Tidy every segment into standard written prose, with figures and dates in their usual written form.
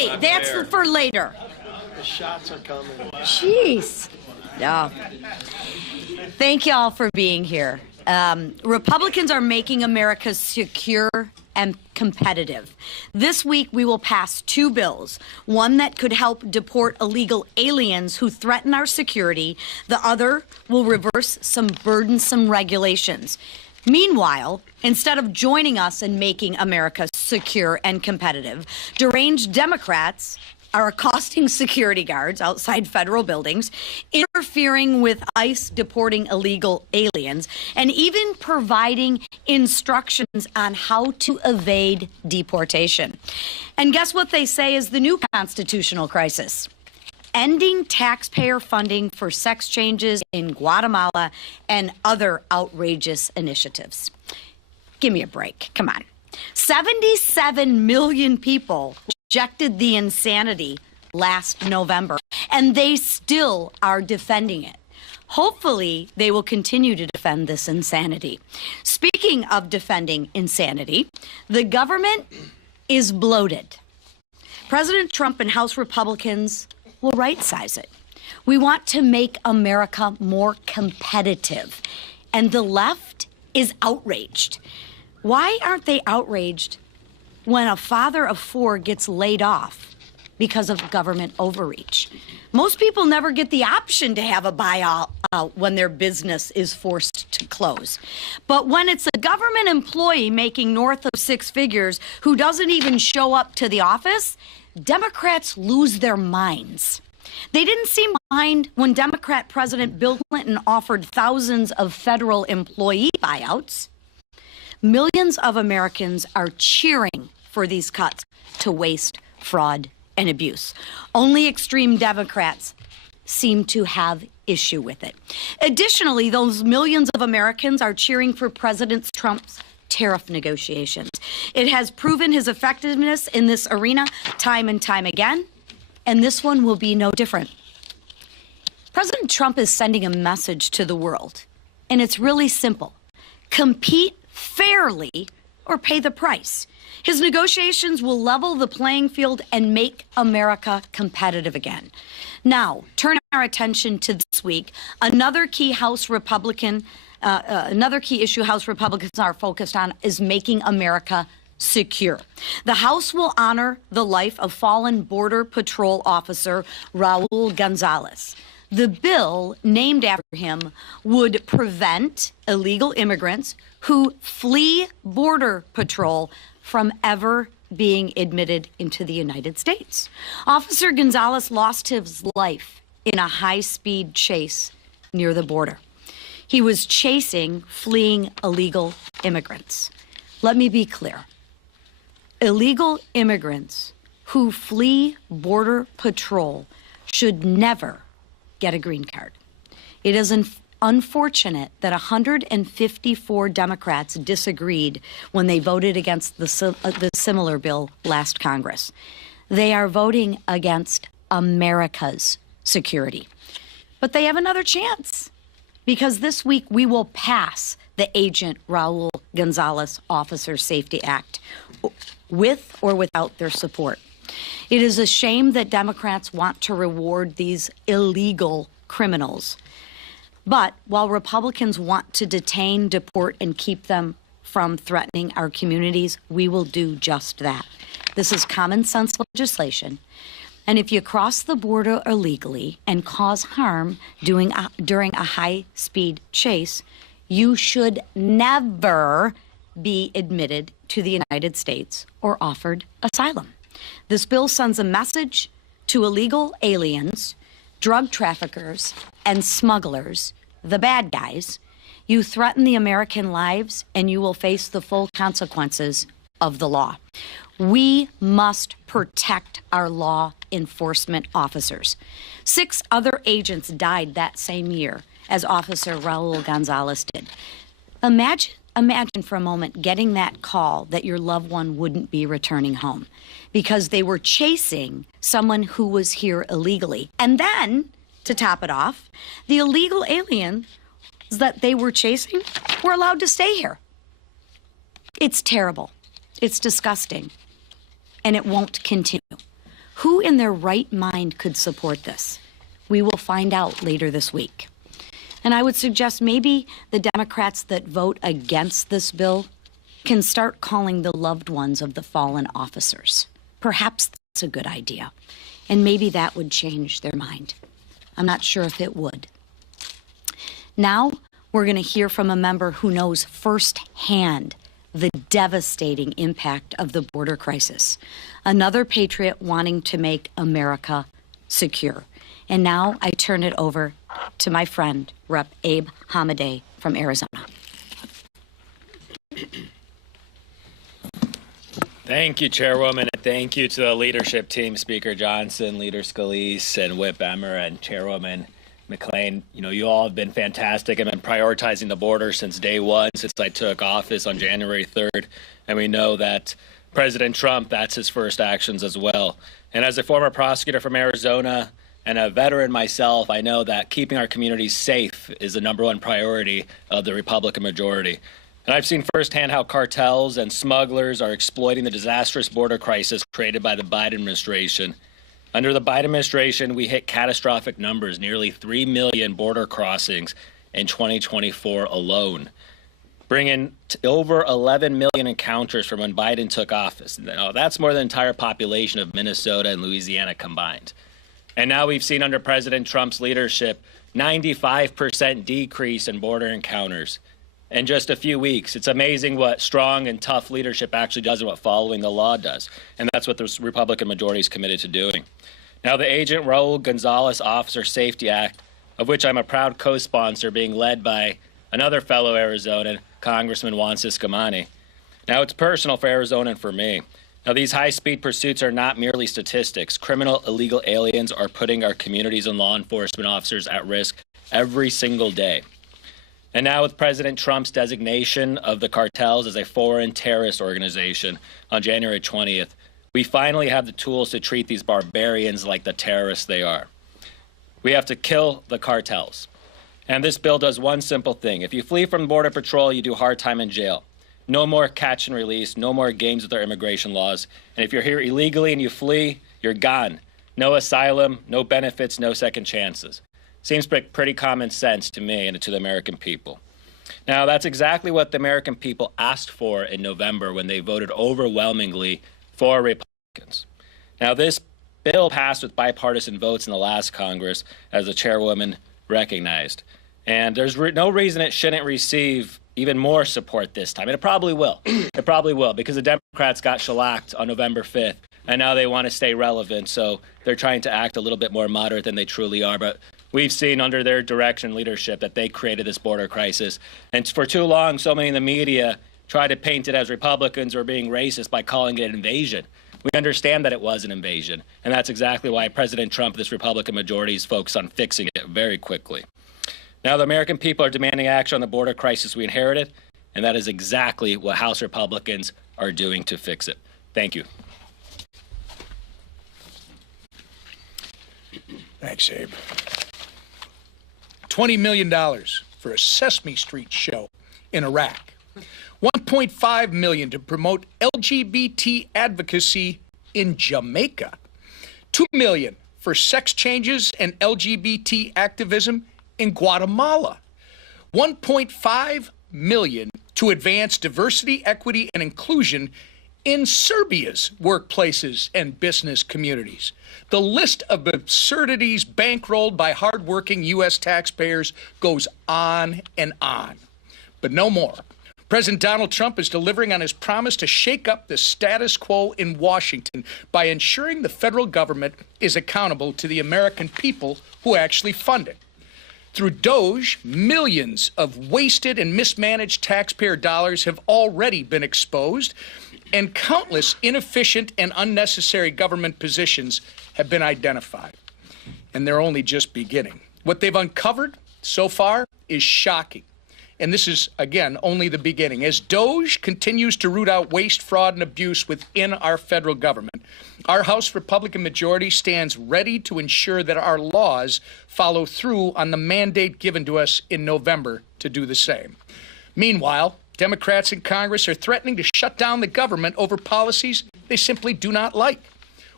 Hey, that's for later. The shots are coming. Jeez. No. Thank you all for being here. Republicans are making America secure and competitive. This week, we will pass two bills, one that could help deport illegal aliens who threaten our security. The other will reverse some burdensome regulations. Meanwhile, instead of joining us in making America secure and competitive, deranged Democrats are accosting security guards outside federal buildings, interfering with ICE deporting illegal aliens, and even providing instructions on how to evade deportation. And guess what they say is the new constitutional crisis? Ending taxpayer funding for sex changes in Guatemala and other outrageous initiatives. Give me a break. Come on. 77 million people rejected the insanity last November, and they still are defending it. Hopefully, they will continue to defend this insanity. Speaking of defending insanity, the government is bloated. President Trump and House Republicans will right-size it. We want to make America more competitive, and the left is outraged. Why aren't they outraged when a father of four gets laid off because of government overreach? Most people never get the option to have a buyout when their business is forced to close. But when it's a government employee making north of six figures who doesn't even show up to the office, Democrats lose their minds. They didn't seem to mind when Democrat President Bill Clinton offered thousands of federal employee buyouts. Millions of Americans are cheering for these cuts to waste, fraud, and abuse. Only extreme Democrats seem to have issue with it. Additionally, those millions of Americans are cheering for President Trump's tariff negotiations. It has proven his effectiveness in this arena time and time again, and this one will be no different. President Trump is sending a message to the world, and it's really simple. Compete fairly or pay the price. His negotiations will level the playing field and make America competitive again. Now, turn our attention to this week. Another key issue House Republicans are focused on is making America secure. The House will honor the life of fallen Border Patrol officer Raul Gonzalez. The bill, named after him, would prevent illegal immigrants who flee Border Patrol from ever being admitted into the United States. Officer Gonzalez lost his life in a high-speed chase near the border. He was chasing fleeing illegal immigrants. Let me be clear. Illegal immigrants who flee Border Patrol should never get a green card. It is unfortunate that 154 Democrats disagreed when they voted against the similar bill last Congress. They are voting against America's security. But they have another chance, because this week we will pass the Agent Raul Gonzalez Officer Safety Act, with or without their support. It is a shame that Democrats want to reward these illegal criminals. But while Republicans want to detain, deport, and keep them from threatening our communities, we will do just that. This is common sense legislation. And if you cross the border illegally and cause harm during a high-speed chase, you should never be admitted to the United States or offered asylum. This bill sends a message to illegal aliens, drug traffickers, and smugglers, the bad guys. You threaten the American lives, and you will face the full consequences of the law. We must protect our law enforcement officers. 6 other agents died that same year, as Officer Raul Gonzalez did. Imagine for a moment getting that call that your loved one wouldn't be returning home because they were chasing someone who was here illegally. And then, to top it off, the illegal aliens that they were chasing were allowed to stay here. It's terrible. It's disgusting. And it won't continue. Who in their right mind could support this? We will find out later this week. And I would suggest maybe the Democrats that vote against this bill can start calling the loved ones of the fallen officers. Perhaps that's a good idea. And maybe that would change their mind. I'm not sure if it would. Now, we're going to hear from a member who knows firsthand the devastating impact of the border crisis. Another patriot wanting to make America secure. And now I turn it over to my friend, Rep. Abe Hamadeh from Arizona. Thank you, Chairwoman, and thank you to the leadership team, Speaker Johnson, Leader Scalise, and Whip Emmer, and Chairwoman McClain. You know, you all have been fantastic and been prioritizing the border since day one, since I took office on January 3rd. And we know that President Trump, that's his first actions as well. And as a former prosecutor from Arizona and a veteran myself, I know that keeping our communities safe is the number one priority of the Republican majority. And I've seen firsthand how cartels and smugglers are exploiting the disastrous border crisis created by the Biden administration. Under the Biden administration, we hit catastrophic numbers, nearly 3 million border crossings in 2024 alone, bringing over 11 million encounters from when Biden took office. Now, that's more than the entire population of Minnesota and Louisiana combined. And now we've seen under President Trump's leadership, 95% decrease in border encounters in just a few weeks. It's amazing what strong and tough leadership actually does and what following the law does. And that's what the Republican majority is committed to doing. Now, the Agent Raul Gonzalez Officer Safety Act, of which I'm a proud co-sponsor, being led by another fellow Arizonan, Congressman Juan Ciscomani. Now, it's personal for Arizona and for me. Now, these high-speed pursuits are not merely statistics. Criminal illegal aliens are putting our communities and law enforcement officers at risk every single day. And now with President Trump's designation of the cartels as a foreign terrorist organization on January 20th, we finally have the tools to treat these barbarians like the terrorists they are. We have to kill the cartels. And this bill does one simple thing. If you flee from Border Patrol, you do hard time in jail. No more catch and release, no more games with our immigration laws. And if you're here illegally and you flee, you're gone. No asylum, no benefits, no second chances. Seems pretty common sense to me and to the American people. Now, that's exactly what the American people asked for in November when they voted overwhelmingly for Republicans. Now, this bill passed with bipartisan votes in the last Congress, as the chairwoman recognized. And there's no reason it shouldn't receive even more support this time. And it probably will. It probably will, because the Democrats got shellacked on November 5th, and now they want to stay relevant. So they're trying to act a little bit more moderate than they truly are. But we've seen under their direction and leadership that they created this border crisis. And for too long, so many in the media tried to paint it as Republicans were being racist by calling it an invasion. We understand that it was an invasion. And that's exactly why President Trump, this Republican majority, is focused on fixing it very quickly. Now, the American people are demanding action on the border crisis we inherited, and that is exactly what House Republicans are doing to fix it. Thank you. Thanks, Abe. $20 million for a Sesame Street show in Iraq. $1.5 million to promote LGBT advocacy in Jamaica. $2 million for sex changes and LGBT activism in Guatemala. $1.5 million to advance diversity, equity, and inclusion in Serbia's workplaces and business communities. The list of absurdities bankrolled by hardworking U.S. taxpayers goes on and on. But no more. President Donald Trump is delivering on his promise to shake up the status quo in Washington by ensuring the federal government is accountable to the American people who actually fund it. Through DOGE, millions of wasted and mismanaged taxpayer dollars have already been exposed, and countless inefficient and unnecessary government positions have been identified. And they're only just beginning. What they've uncovered so far is shocking. And this is, again, only the beginning. As DOGE continues to root out waste, fraud, and abuse within our federal government, our House Republican majority stands ready to ensure that our laws follow through on the mandate given to us in November to do the same. Meanwhile, Democrats in Congress are threatening to shut down the government over policies they simply do not like.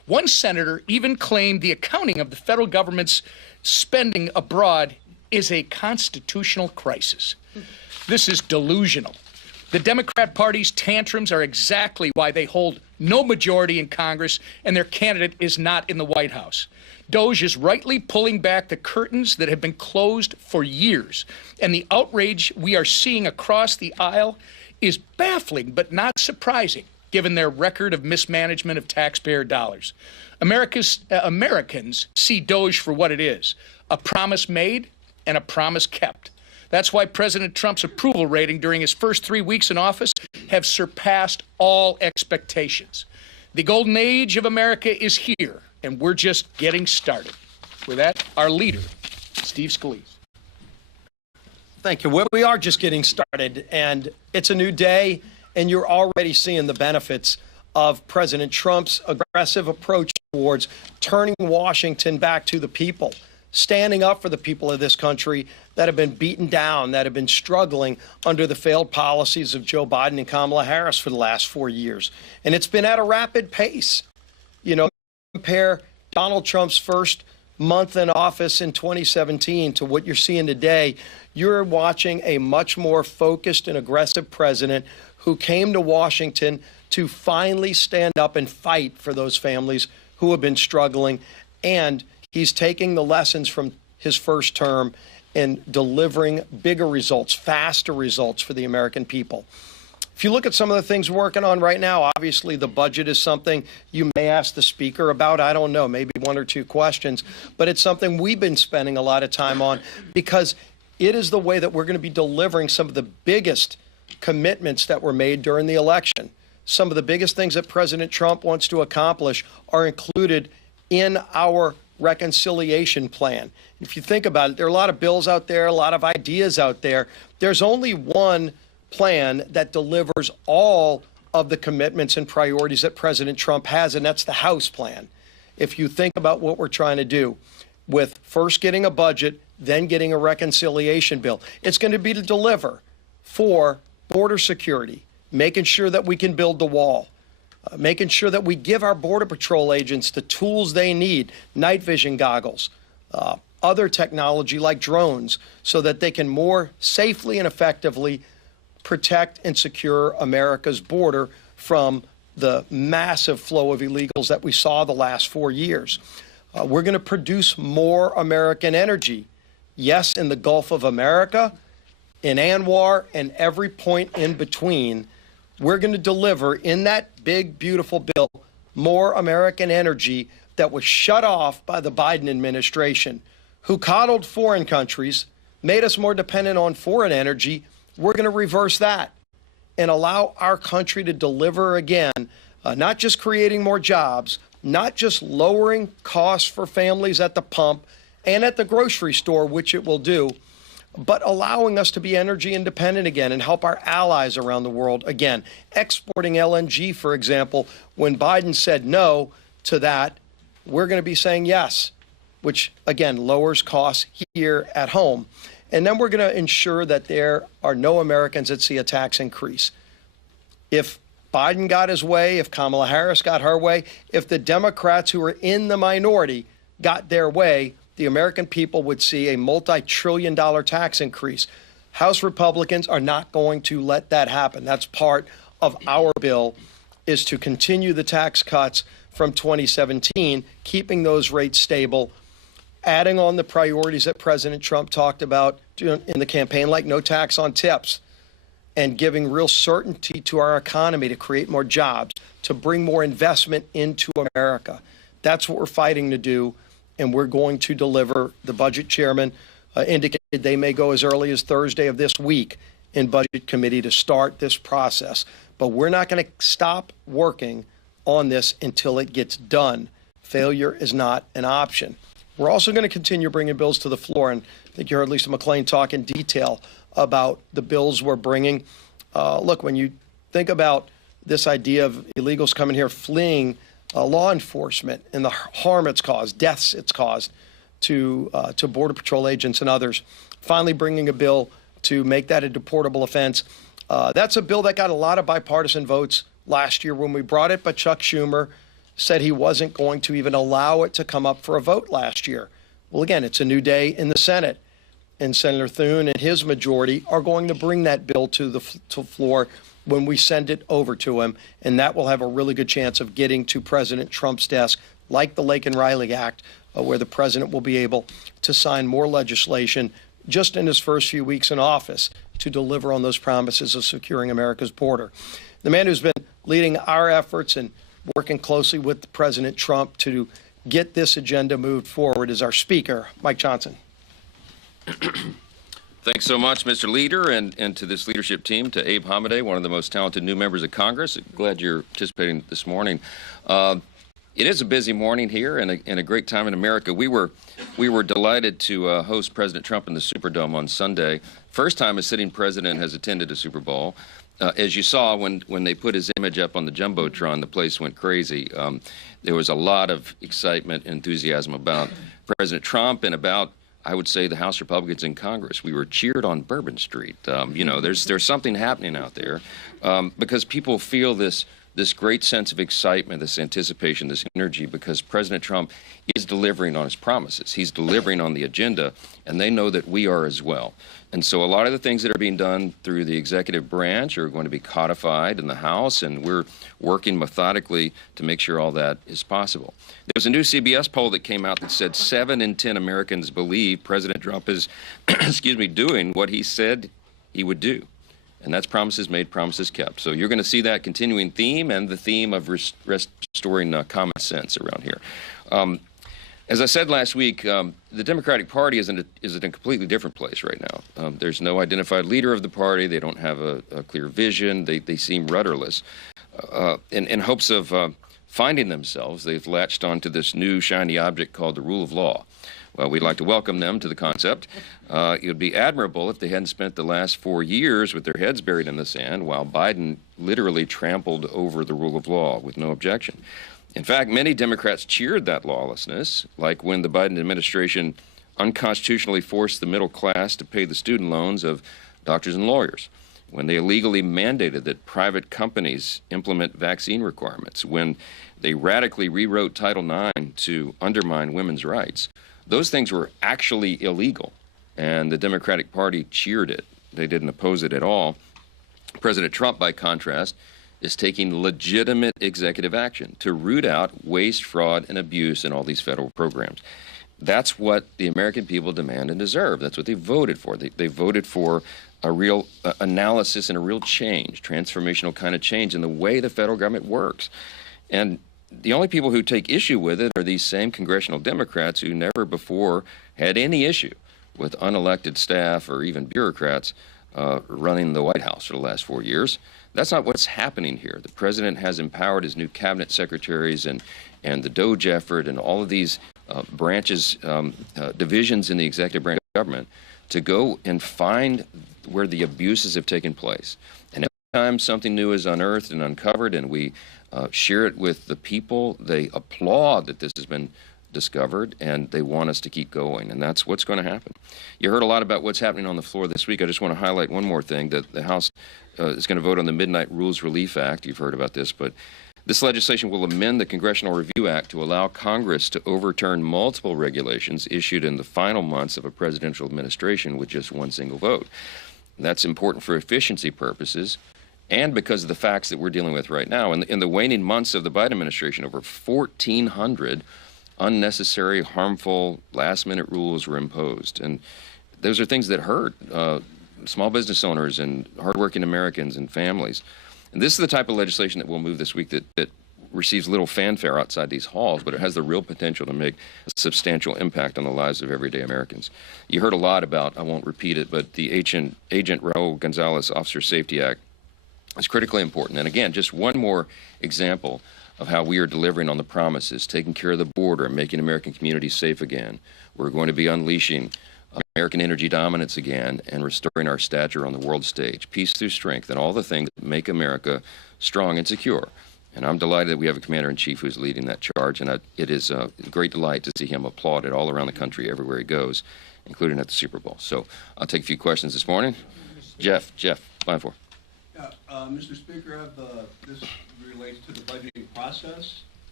One senator even claimed the accounting of the federal government's spending abroad is a constitutional crisis. This is delusional. The Democrat Party's tantrums are exactly why they hold no majority in Congress and their candidate is not in the White House. DOGE is rightly pulling back the curtains that have been closed for years, and the outrage we are seeing across the aisle is baffling but not surprising, given their record of mismanagement of taxpayer dollars. Americans see DOGE for what it is, a promise made and a promise kept. That's why President Trump's approval rating during his first 3 weeks in office have surpassed all expectations. The golden age of America is here, and we're just getting started. With that, our leader, Steve Scalise. Thank you. Well, we are just getting started, and it's a new day, and you're already seeing the benefits of President Trump's aggressive approach towards turning Washington back to the people, standing up for the people of this country that have been beaten down, that have been struggling under the failed policies of Joe Biden and Kamala Harris for the last 4 years. And it's been at a rapid pace. You know, compare Donald Trump's first month in office in 2017 to what you're seeing today, you're watching a much more focused and aggressive president who came to Washington to finally stand up and fight for those families who have been struggling. And he's taking the lessons from his first term and delivering bigger results, faster results for the American people. If you look at some of the things we're working on right now, obviously the budget is something you may ask the speaker about. I don't know, maybe 1 or 2 questions, but it's something we've been spending a lot of time on because it is the way that we're going to be delivering some of the biggest commitments that were made during the election. Some of the biggest things that President Trump wants to accomplish are included in our reconciliation plan. If you think about it, there are a lot of bills out there, a lot of ideas out there. There's only one plan that delivers all of the commitments and priorities that President Trump has, and that's the House plan. If you think about what we're trying to do with first getting a budget, then getting a reconciliation bill, it's going to be to deliver for border security, making sure that we can build the wall, making sure that we give our Border Patrol agents the tools they need, night vision goggles, other technology like drones, so that they can more safely and effectively protect and secure America's border from the massive flow of illegals that we saw the last 4 years. We're going to produce more American energy. Yes, in the Gulf of America, in Anwar, and every point in between. We're going to deliver in that big, beautiful bill more American energy that was shut off by the Biden administration, who coddled foreign countries, made us more dependent on foreign energy. We're going to reverse that and allow our country to deliver again, not just creating more jobs, not just lowering costs for families at the pump and at the grocery store, which it will do, but allowing us to be energy independent again and help our allies around the world again. Exporting LNG, for example, when Biden said no to that, we're going to be saying yes, which again lowers costs here at home. And then we're going to ensure that there are no Americans that see a tax increase. If Biden got his way, if Kamala Harris got her way, if the Democrats who are in the minority got their way, the American people would see a multi-trillion-dollar tax increase. House Republicans are not going to let that happen. That's part of our bill, is to continue the tax cuts from 2017, keeping those rates stable, adding on the priorities that President Trump talked about in the campaign, like no tax on tips, and giving real certainty to our economy to create more jobs, to bring more investment into America. That's what we're fighting to do. And we're going to deliver. The budget chairman indicated they may go as early as Thursday of this week in budget committee to start this process. But we're not going to stop working on this until it gets done. Failure is not an option. We're also going to continue bringing bills to the floor. And I think you heard LisaMcClain talk in detail about the bills we're bringing. Look, when you think about this idea of illegals coming here fleeing law enforcement and the harm it's caused, deaths it's caused to Border Patrol agents and others, finally bringing a bill to make that a deportable offense. That's a bill that got a lot of bipartisan votes last year when we brought it, but Chuck Schumer said he wasn't going to even allow it to come up for a vote last year. Well, again, it's a new day in the Senate, and Senator Thune and his majority are going to bring that bill to the floor when we send it over to him, and that will have a really good chance of getting to President Trump's desk, like the Lake and Riley Act, where the president will be able to sign more legislation just in his first few weeks in office to deliver on those promises of securing America's border. The man who's been leading our efforts and working closely with President Trump to get this agenda moved forward is our Speaker, Mike Johnson. Thanks so much, Mr. Leader, and to this leadership team, to Abe Hamadeh, one of the most talented new members of Congress. Glad you're participating this morning. It is a busy morning here and a great time in America. We were delighted to host President Trump in the Superdome on Sunday. First time a sitting president has attended a Super Bowl. As you saw, when they put his image up on the Jumbotron, the place went crazy. There was a lot of excitement, enthusiasm about President Trump and about, I would say, the House Republicans in Congress. We were cheered on Bourbon Street. You know, there's something happening out there because people feel this great sense of excitement, this anticipation, this energy, because President Trump is delivering on his promises. He's delivering on the agenda, and they know that we are as well. And so a lot of the things that are being done through the executive branch are going to be codified in the House, and we're working methodically to make sure all that is possible. There was a new CBS poll that came out that said 7 in 10 Americans believe President Trump is, doing what he said he would do. And that's promises made, promises kept. So you're going to see that continuing theme and the theme of restoring common sense around here. As I said last week, the Democratic Party is in a completely different place right now. There's no identified leader of the party. They don't have a clear vision. They seem rudderless. In hopes of finding themselves, they've latched onto this new shiny object called the rule of law. Well, we'd like to welcome them to the concept. It would be admirable if they hadn't spent the last 4 years with their heads buried in the sand while Biden literally trampled over the rule of law with no objection. In fact, many Democrats cheered that lawlessness, like when the Biden administration unconstitutionally forced the middle class to pay the student loans of doctors and lawyers, when they illegally mandated that private companies implement vaccine requirements, when they radically rewrote Title IX to undermine women's rights. Those things were actually illegal, and the Democratic Party cheered it. They didn't oppose it at all. President Trump, by contrast, is taking legitimate executive action to root out waste, fraud, and abuse in all these federal programs. That's what the American people demand and deserve. That's what they voted for. They voted for a real analysis and a real change, transformational kind of change in the way the federal government works. And the only people who take issue with it are these same congressional Democrats who never before had any issue with unelected staff or even bureaucrats running the White House for the last 4 years. That's not what's happening here. The president has empowered his new cabinet secretaries and the DOGE effort and all of these branches, divisions in the executive branch of government to go and find where the abuses have taken place. And every time something new is unearthed and uncovered and we share it with the people, they applaud that this has been discovered, and they want us to keep going, and that's what's going to happen. You heard a lot about what's happening on the floor this week. I just want to highlight one more thing, that the House is going to vote on the Midnight Rules Relief Act. You've heard about this, but this legislation will amend the Congressional Review Act to allow Congress to overturn multiple regulations issued in the final months of a presidential administration with just one single vote. That's important for efficiency purposes and because of the facts that we're dealing with right now. In the waning months of the Biden administration, over 1,400 unnecessary, harmful, last-minute rules were imposed. And those are things that hurt small business owners and hardworking Americans and families. And this is the type of legislation that we'll move this week that receives little fanfare outside these halls, but it has the real potential to make a substantial impact on the lives of everyday Americans. You heard a lot about, I won't repeat it, but the Agent Raul Gonzalez Officer Safety Act is critically important. And again, just one more example of how we are delivering on the promises, taking care of the border, making American communities safe again. We're going to be unleashing American energy dominance again and restoring our stature on the world stage, peace through strength, and all the things that make America strong and secure. And I'm delighted that we have a commander-in-chief who's leading that charge, and it is a great delight to see him applauded all around the country, everywhere he goes, including at the Super Bowl. So I'll take a few questions this morning. Jeff, line 4. Mr. Speaker, this relates to the budgeting process.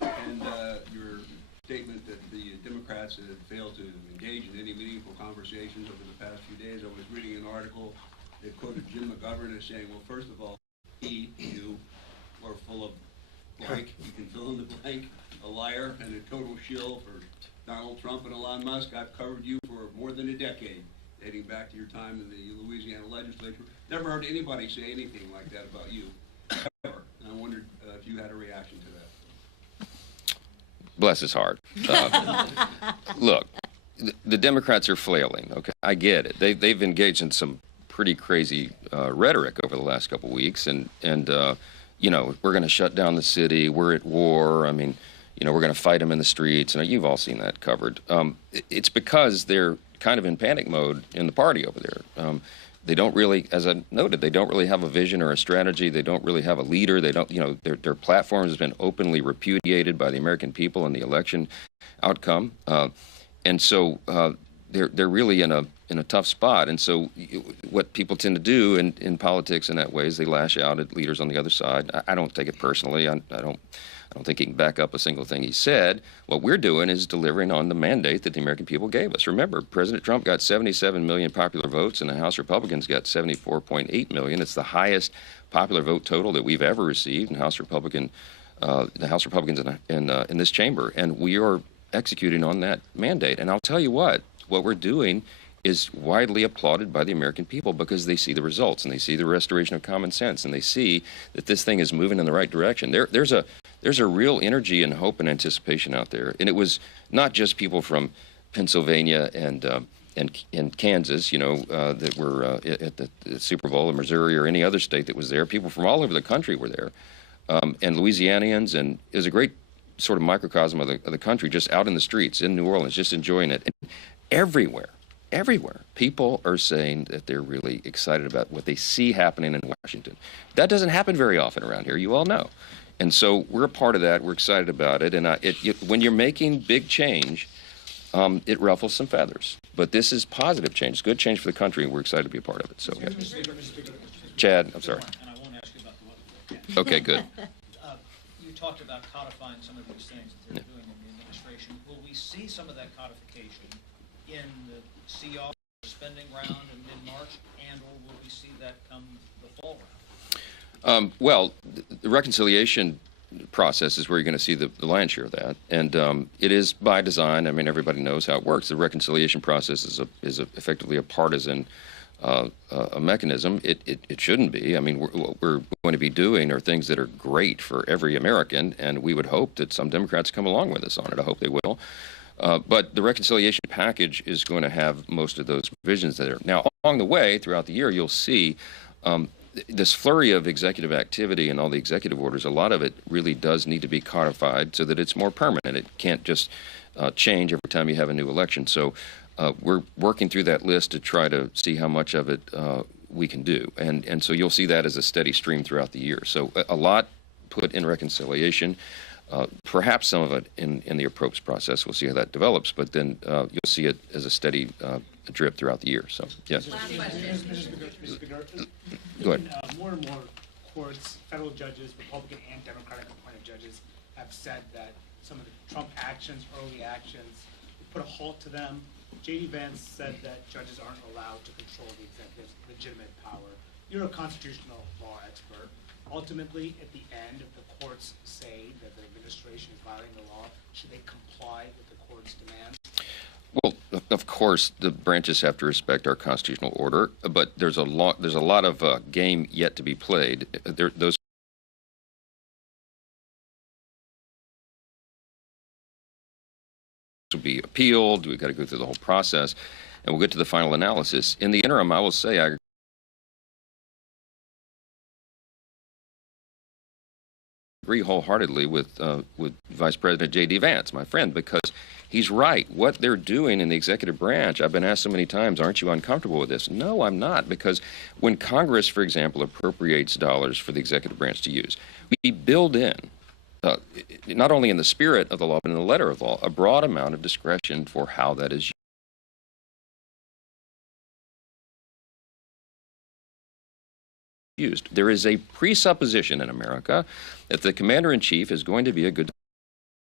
and your statement that the Democrats had failed to engage in any meaningful conversations over the past few days. I was reading an article that quoted Jim McGovern as saying, well, first of all, you are full of blank, you can fill in the blank, a liar and a total shill for Donald Trump and Elon Musk. I've covered you for more than a decade, dating back to your time in the Louisiana legislature. Never heard anybody say anything like that about you, ever. And I wondered if you had a reaction to that. Bless his heart. Look, the Democrats are flailing. Okay, I get it. They've engaged in some pretty crazy rhetoric over the last couple of weeks, and you know, we're going to shut down the city. We're at war. I mean, you know, we're going to fight them in the streets. And you've all seen that covered. It's because they're kind of in panic mode in the party over there. They don't really, as I noted, they don't really have a vision or a strategy. They don't really have a leader. They don't, you know, their platform has been openly repudiated by the American people in the election outcome. And so they're really in a tough spot. And so what people tend to do in politics in that way is they lash out at leaders on the other side. I don't take it personally. I don't think he can back up a single thing he said. What we're doing is delivering on the mandate that the American people gave us. Remember, President Trump got 77 million popular votes, and the House Republicans got 74.8 million. It's the highest popular vote total that we've ever received in the House Republicans in this chamber, and we are executing on that mandate. And I'll tell you what we're doing is widely applauded by the American people because they see the results and they see the restoration of common sense and they see that this thing is moving in the right direction. There's a real energy and hope and anticipation out there, and it was not just people from Pennsylvania and Kansas, you know, that were at the Super Bowl, or Missouri, or any other state that was there. People from all over the country were there, and Louisianians, and it was a great sort of microcosm of the country, just out in the streets in New Orleans, just enjoying it. And everywhere, people are saying that they're really excited about what they see happening in Washington. That doesn't happen very often around here, you all know. And so we're a part of that. We're excited about it. And when you're making big change, it ruffles some feathers. But this is positive change. It's good change for the country, and we're excited to be a part of it. So, yeah. Chad, I'm sorry. And I won't ask you about the weather. Okay, good. You talked about codifying some of these things that they're doing in the administration. Will we see some of that codification in the CR spending round in mid-March, and or will we see that come the fall round? Well, the reconciliation process is where you're going to see the lion's share of that, and it is by design. I mean, everybody knows how it works. The reconciliation process is effectively a partisan a mechanism. It shouldn't be. I mean, what we're going to be doing are things that are great for every American, and we would hope that some Democrats come along with us on it. I hope they will. But the reconciliation package is going to have most of those provisions there. Now, along the way, throughout the year, you'll see this flurry of executive activity and all the executive orders. A lot of it really does need to be codified so that it's more permanent. It can't just change every time you have a new election. So we're working through that list to try to see how much of it we can do. And so you'll see that as a steady stream throughout the year. So a lot put in reconciliation. Perhaps some of it in the approach process. We'll see how that develops, but then you'll see it as a steady drip throughout the year. So, yes. Go ahead. More and more courts, federal judges, Republican and Democratic appointed judges, have said that some of the Trump actions, early actions, put a halt to them. J.D. Vance said that judges aren't allowed to control the executive's legitimate power. You're a constitutional law expert. Ultimately, at the end, if the courts say that the administration is violating the law, should they comply with the court's demands? Well, of course, the branches have to respect our constitutional order, but there's a lot of game yet to be played. Those will be appealed. We've got to go through the whole process, and we'll get to the final analysis. In the interim, I will say I agree wholeheartedly with Vice President J.D. Vance, my friend, because he's right. What they're doing in the executive branch, I've been asked so many times, aren't you uncomfortable with this? No, I'm not, because when Congress, for example, appropriates dollars for the executive branch to use, we build in, not only in the spirit of the law, but in the letter of the law, a broad amount of discretion for how that is used. There is a presupposition in America that the commander-in-chief is going to be a good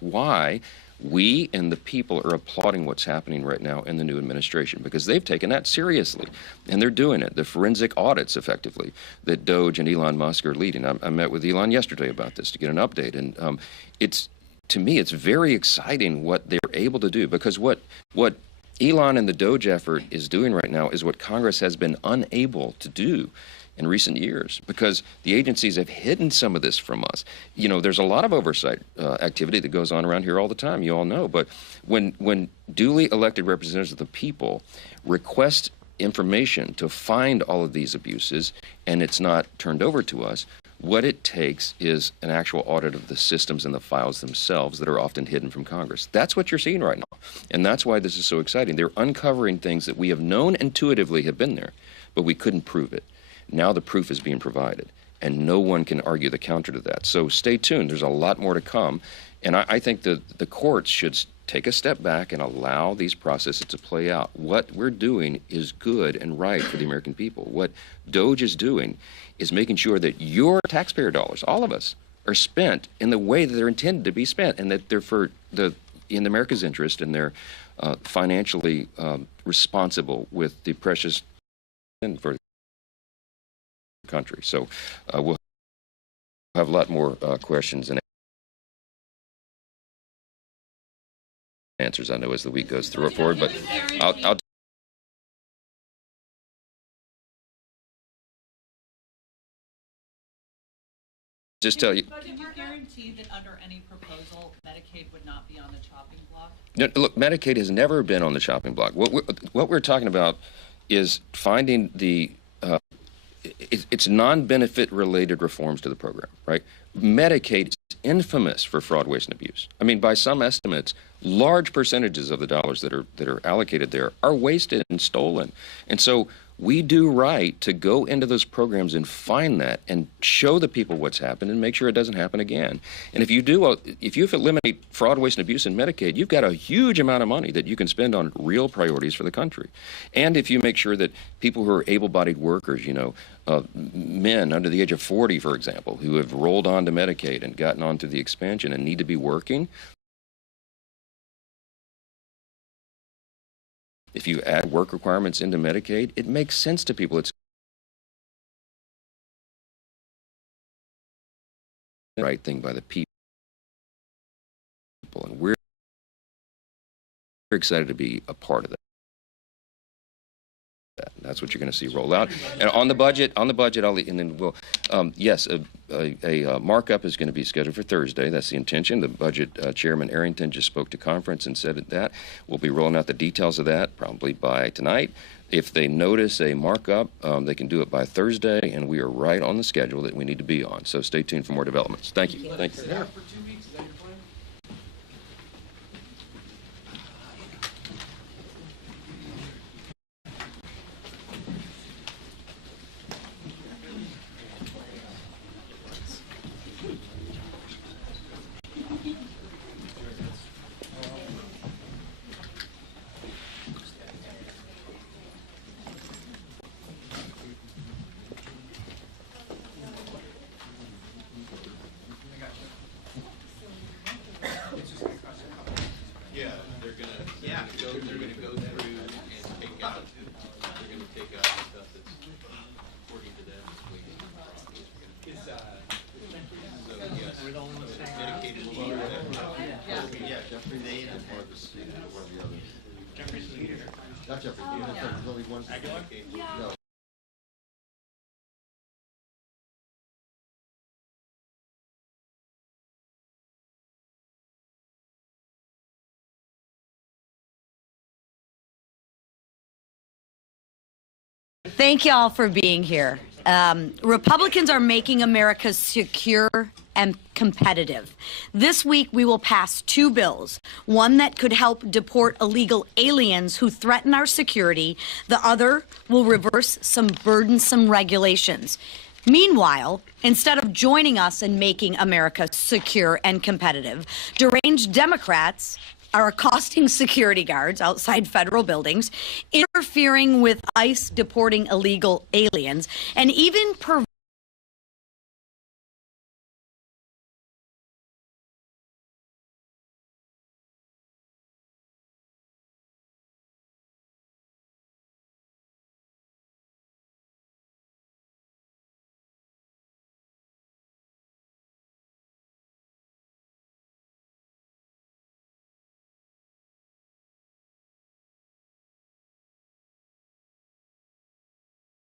That's why we and the people are applauding what's happening right now in the new administration, because they've taken that seriously, and they're doing it. The forensic audits, effectively, that DOGE and Elon Musk are leading. I met with Elon yesterday about this to get an update, and to me, it's very exciting what they're able to do, because what Elon and the DOGE effort is doing right now is what Congress has been unable to do in recent years, because the agencies have hidden some of this from us. You know, there's a lot of oversight activity that goes on around here all the time, you all know, but when duly elected representatives of the people request information to find all of these abuses and it's not turned over to us, what it takes is an actual audit of the systems and the files themselves that are often hidden from Congress. That's what you're seeing right now, and that's why this is so exciting. They're uncovering things that we have known intuitively have been there, but we couldn't prove it. Now the proof is being provided, and no one can argue the counter to that. So stay tuned. There's a lot more to come, and I think the courts should take a step back and allow these processes to play out. What we're doing is good and right for the American people. What DOGE is doing is making sure that your taxpayer dollars, all of us, are spent in the way that they're intended to be spent, and that they're in America's interest, and they're financially responsible with the precious for the country. So we'll have a lot more questions and answers, I know, as the week goes forward, but I'll just tell you. Can you guarantee that under any proposal, Medicaid would not be on the chopping block? No, look, Medicaid has never been on the chopping block. What we're talking about is finding the it's non-benefit related reforms to the program, right? Medicaid is infamous for fraud, waste, and abuse. I mean, by some estimates, large percentages of the dollars that are allocated there are wasted and stolen. And so we do right to go into those programs and find that and show the people what's happened and make sure it doesn't happen again. And if you eliminate fraud, waste, and abuse in Medicaid, you've got a huge amount of money that you can spend on real priorities for the country. And if you make sure that people who are able-bodied workers, you know, men under the age of 40, for example, who have rolled on to Medicaid and gotten onto the expansion and need to be working, if you add work requirements into Medicaid, it makes sense to people. It's the right thing by the people, and we're excited to be a part of that. That's what you're going to see roll out. And on the budget, and then we'll, yes, a markup is going to be scheduled for Thursday. That's the intention. The budget chairman Arrington just spoke to conference and said that we'll be rolling out the details of that probably by tonight. If they notice a markup, they can do it by Thursday, and we are right on the schedule that we need to be on. So stay tuned for more developments. Thank you. Thank you. Thank you all for being here. Republicans are making America secure and competitive. This week, we will pass two bills, one that could help deport illegal aliens who threaten our security. The other will reverse some burdensome regulations. Meanwhile, instead of joining us in making America secure and competitive, deranged Democrats are accosting security guards outside federal buildings, interfering with ICE deporting illegal aliens, and even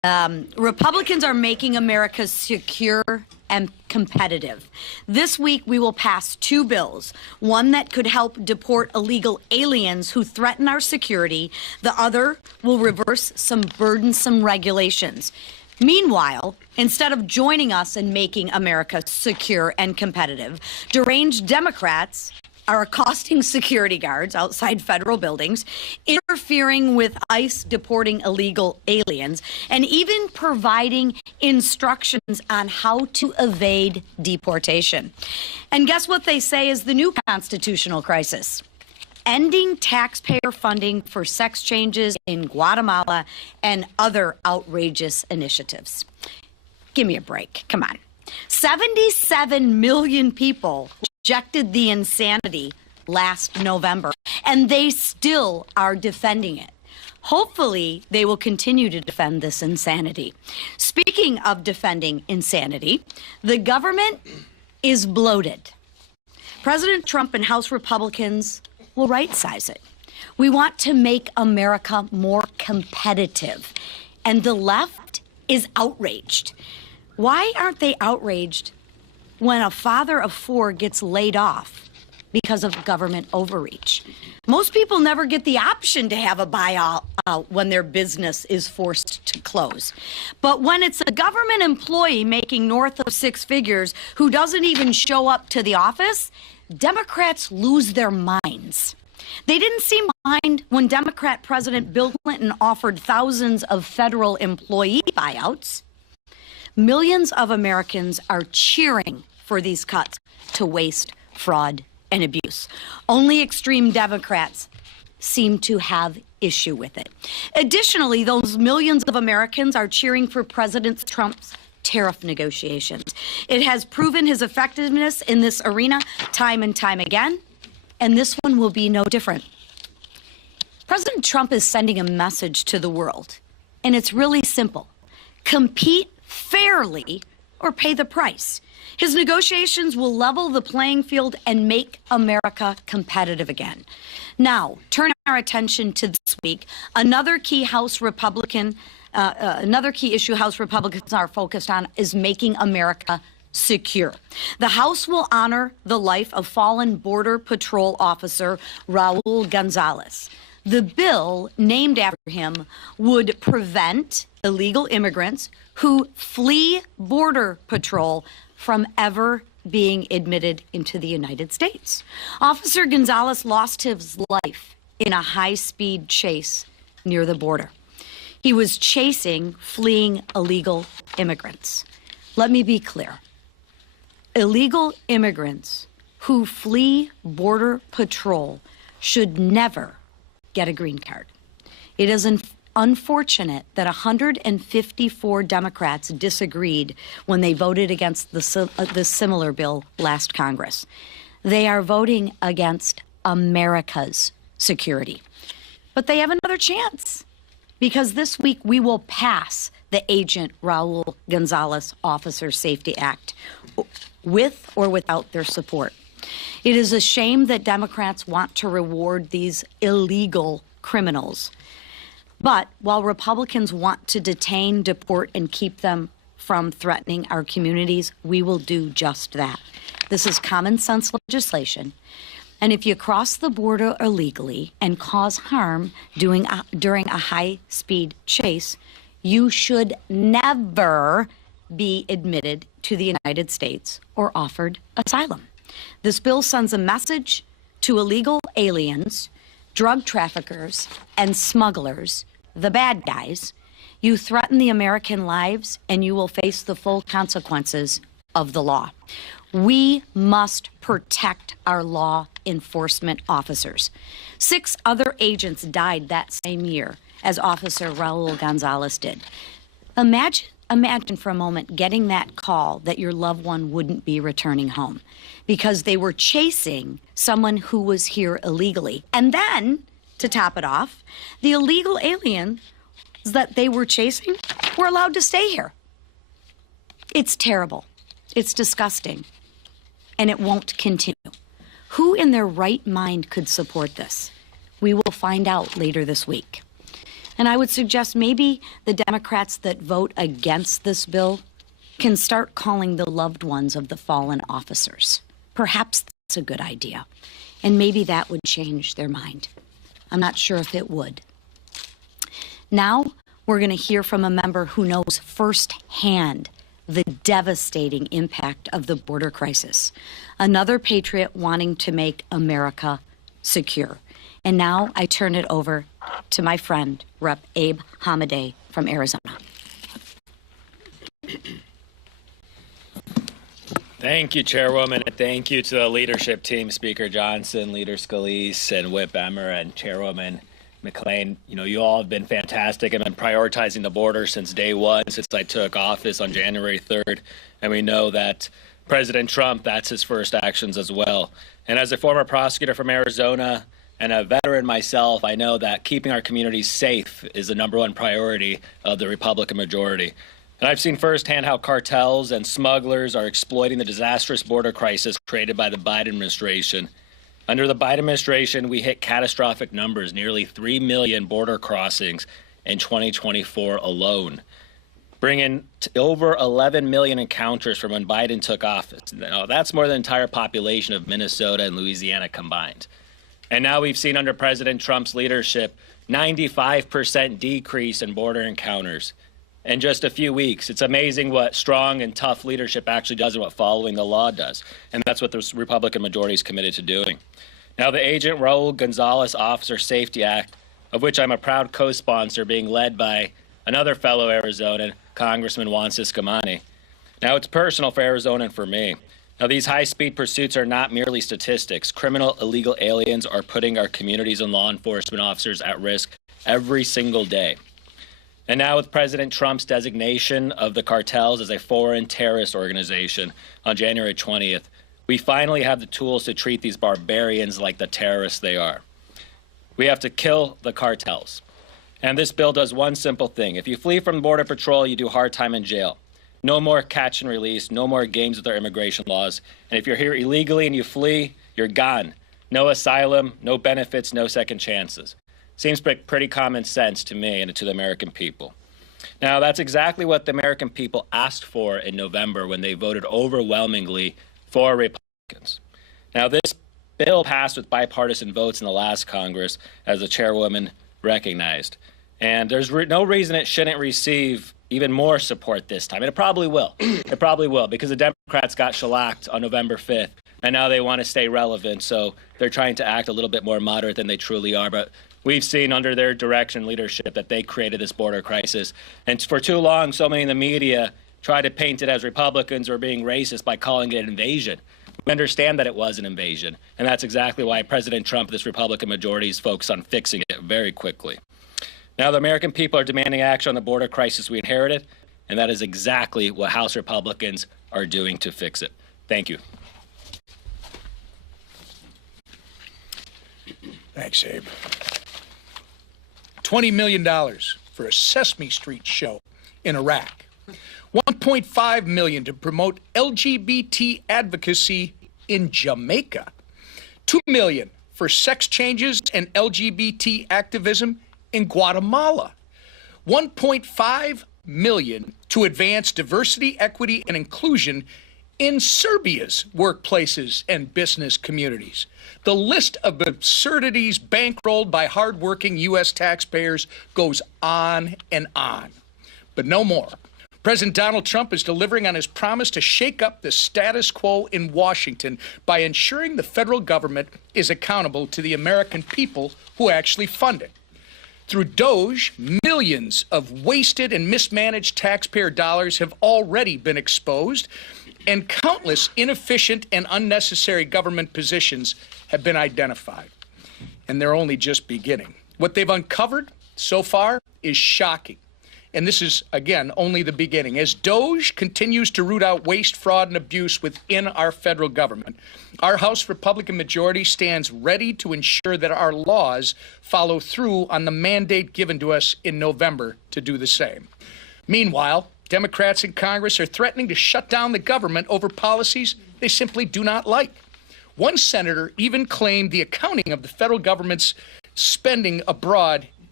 Republicans are making America secure and competitive. This week, we will pass two bills, one that could help deport illegal aliens who threaten our security. The other will reverse some burdensome regulations. Meanwhile, instead of joining us in making America secure and competitive, deranged Democrats are accosting security guards outside federal buildings, interfering with ICE deporting illegal aliens, and even providing instructions on how to evade deportation. And guess what they say is the new constitutional crisis? Ending taxpayer funding for sex changes in Guatemala and other outrageous initiatives. Give me a break. Come on. 77 million people rejected the insanity last November, and they still are defending it. Hopefully, they will continue to defend this insanity. Speaking of defending insanity, the government is bloated. President Trump and House Republicans will right-size it. We want to make America more competitive, and the left is outraged. Why aren't they outraged when a father of four gets laid off because of government overreach? Most people never get the option to have a buyout when their business is forced to close. But when it's a government employee making north of six figures who doesn't even show up to the office, Democrats lose their minds. They didn't seem behind when Democrat President Bill Clinton offered thousands of federal employee buyouts. Millions of Americans are cheering for these cuts to waste, fraud, and abuse. Only extreme Democrats seem to have issue with it. Additionally, those millions of Americans are cheering for President Trump's tariff negotiations. It has proven his effectiveness in this arena time and time again, and this one will be no different. President Trump is sending a message to the world, and it's really simple. Compete fairly or pay the price. His negotiations will level the playing field and make America competitive again. Now, turn our attention to this week. Another key issue House Republicans are focused on is making America secure. The House will honor the life of fallen Border Patrol officer Raul Gonzalez. The bill, named after him, would prevent illegal immigrants who flee Border Patrol from ever being admitted into the United States. Officer Gonzalez lost his life in a high-speed chase near the border. He was chasing fleeing illegal immigrants. Let me be clear. Illegal immigrants who flee Border Patrol should never get a green card. It is unfortunate that 154 Democrats disagreed when they voted against the similar bill last Congress. They are voting against America's security. But they have another chance, because this week we will pass the Agent Raul Gonzalez Officer Safety Act, with or without their support. It is a shame that Democrats want to reward these illegal criminals. But while Republicans want to detain, deport, and keep them from threatening our communities, we will do just that. This is common sense legislation. And if you cross the border illegally and cause harm during a high-speed chase, you should never be admitted to the United States or offered asylum. This bill sends a message to illegal aliens, drug traffickers, and smugglers, the bad guys. You threaten the American lives, and you will face the full consequences of the law. We must protect our law enforcement officers. 6 other agents died that same year as Officer Raul Gonzalez did. Imagine for a moment getting that call that your loved one wouldn't be returning home because they were chasing someone who was here illegally. And then, to top it off, the illegal aliens that they were chasing were allowed to stay here. It's terrible. It's disgusting. And it won't continue. Who in their right mind could support this? We will find out later this week. And I would suggest maybe the Democrats that vote against this bill can start calling the loved ones of the fallen officers. Perhaps that's a good idea. And maybe that would change their mind. I'm not sure if it would. Now, we're going to hear from a member who knows firsthand the devastating impact of the border crisis. Another patriot wanting to make America secure. And now I turn it over to my friend, Rep. Abe Hamadeh from Arizona. Thank you, Chairwoman, and thank you to the leadership team, Speaker Johnson, Leader Scalise, and Whip Emmer, and Chairwoman McClain. You know, you all have been fantastic and been prioritizing the border since day one, since I took office on January 3rd. And we know that President Trump, that's his first actions as well. And as a former prosecutor from Arizona and a veteran myself, I know that keeping our communities safe is the #1 priority of the Republican majority. And I've seen firsthand how cartels and smugglers are exploiting the disastrous border crisis created by the Biden administration. Under the Biden administration, we hit catastrophic numbers, nearly 3 million border crossings in 2024 alone, bringing over 11 million encounters from when Biden took office. Now, that's more than the entire population of Minnesota and Louisiana combined. And now we've seen under President Trump's leadership, 95% decrease in border encounters in just a few weeks. It's amazing what strong and tough leadership actually does and what following the law does. And that's what the Republican majority is committed to doing. Now, the Agent Raul Gonzalez Officer Safety Act, of which I'm a proud co-sponsor, being led by another fellow Arizonan, Congressman Juan Ciscomani. Now, it's personal for Arizona and for me. Now, these high-speed pursuits are not merely statistics. Criminal illegal aliens are putting our communities and law enforcement officers at risk every single day. And now with President Trump's designation of the cartels as a foreign terrorist organization on January 20th, we finally have the tools to treat these barbarians like the terrorists they are. We have to kill the cartels. And this bill does one simple thing. If you flee from Border Patrol, you do hard time in jail. No more catch and release, no more games with our immigration laws. And if you're here illegally and you flee, you're gone. No asylum, no benefits, no second chances. Seems pretty common sense to me and to the American people. Now, that's exactly what the American people asked for in November when they voted overwhelmingly for Republicans. Now, this bill passed with bipartisan votes in the last Congress, as the chairwoman recognized. And there's no reason it shouldn't receive even more support this time. And it probably will. It probably will, because the Democrats got shellacked on November 5th, and now they want to stay relevant. So they're trying to act a little bit more moderate than they truly are. But we've seen under their direction leadership that they created this border crisis. And for too long, so many in the media tried to paint it as Republicans were being racist by calling it an invasion. We understand that it was an invasion. And that's exactly why President Trump, this Republican majority, is focused on fixing it very quickly. Now, the American people are demanding action on the border crisis we inherited. And that is exactly what House Republicans are doing to fix it. Thank you. Thanks, Abe. $20 million for a Sesame Street show in Iraq. $1.5 million to promote LGBT advocacy in Jamaica. $2 million for sex changes and LGBT activism in Guatemala. $1.5 million to advance diversity, equity, and inclusion in Serbia's workplaces and business communities. The list of absurdities bankrolled by hardworking U.S. taxpayers goes on and on. But no more. President Donald Trump is delivering on his promise to shake up the status quo in Washington by ensuring the federal government is accountable to the American people who actually fund it. Through DOGE, millions of wasted and mismanaged taxpayer dollars have already been exposed, and countless inefficient and unnecessary government positions have been identified. And they're only just beginning. What they've uncovered so far is shocking. And this is, again, only the beginning. As DOGE continues to root out waste, fraud, and abuse within our federal government, our House Republican majority stands ready to ensure that our laws follow through on the mandate given to us in November to do the same. Meanwhile, Democrats in Congress are threatening to shut down the government over policies they simply do not like. One senator even claimed the accounting of the federal government's spending abroad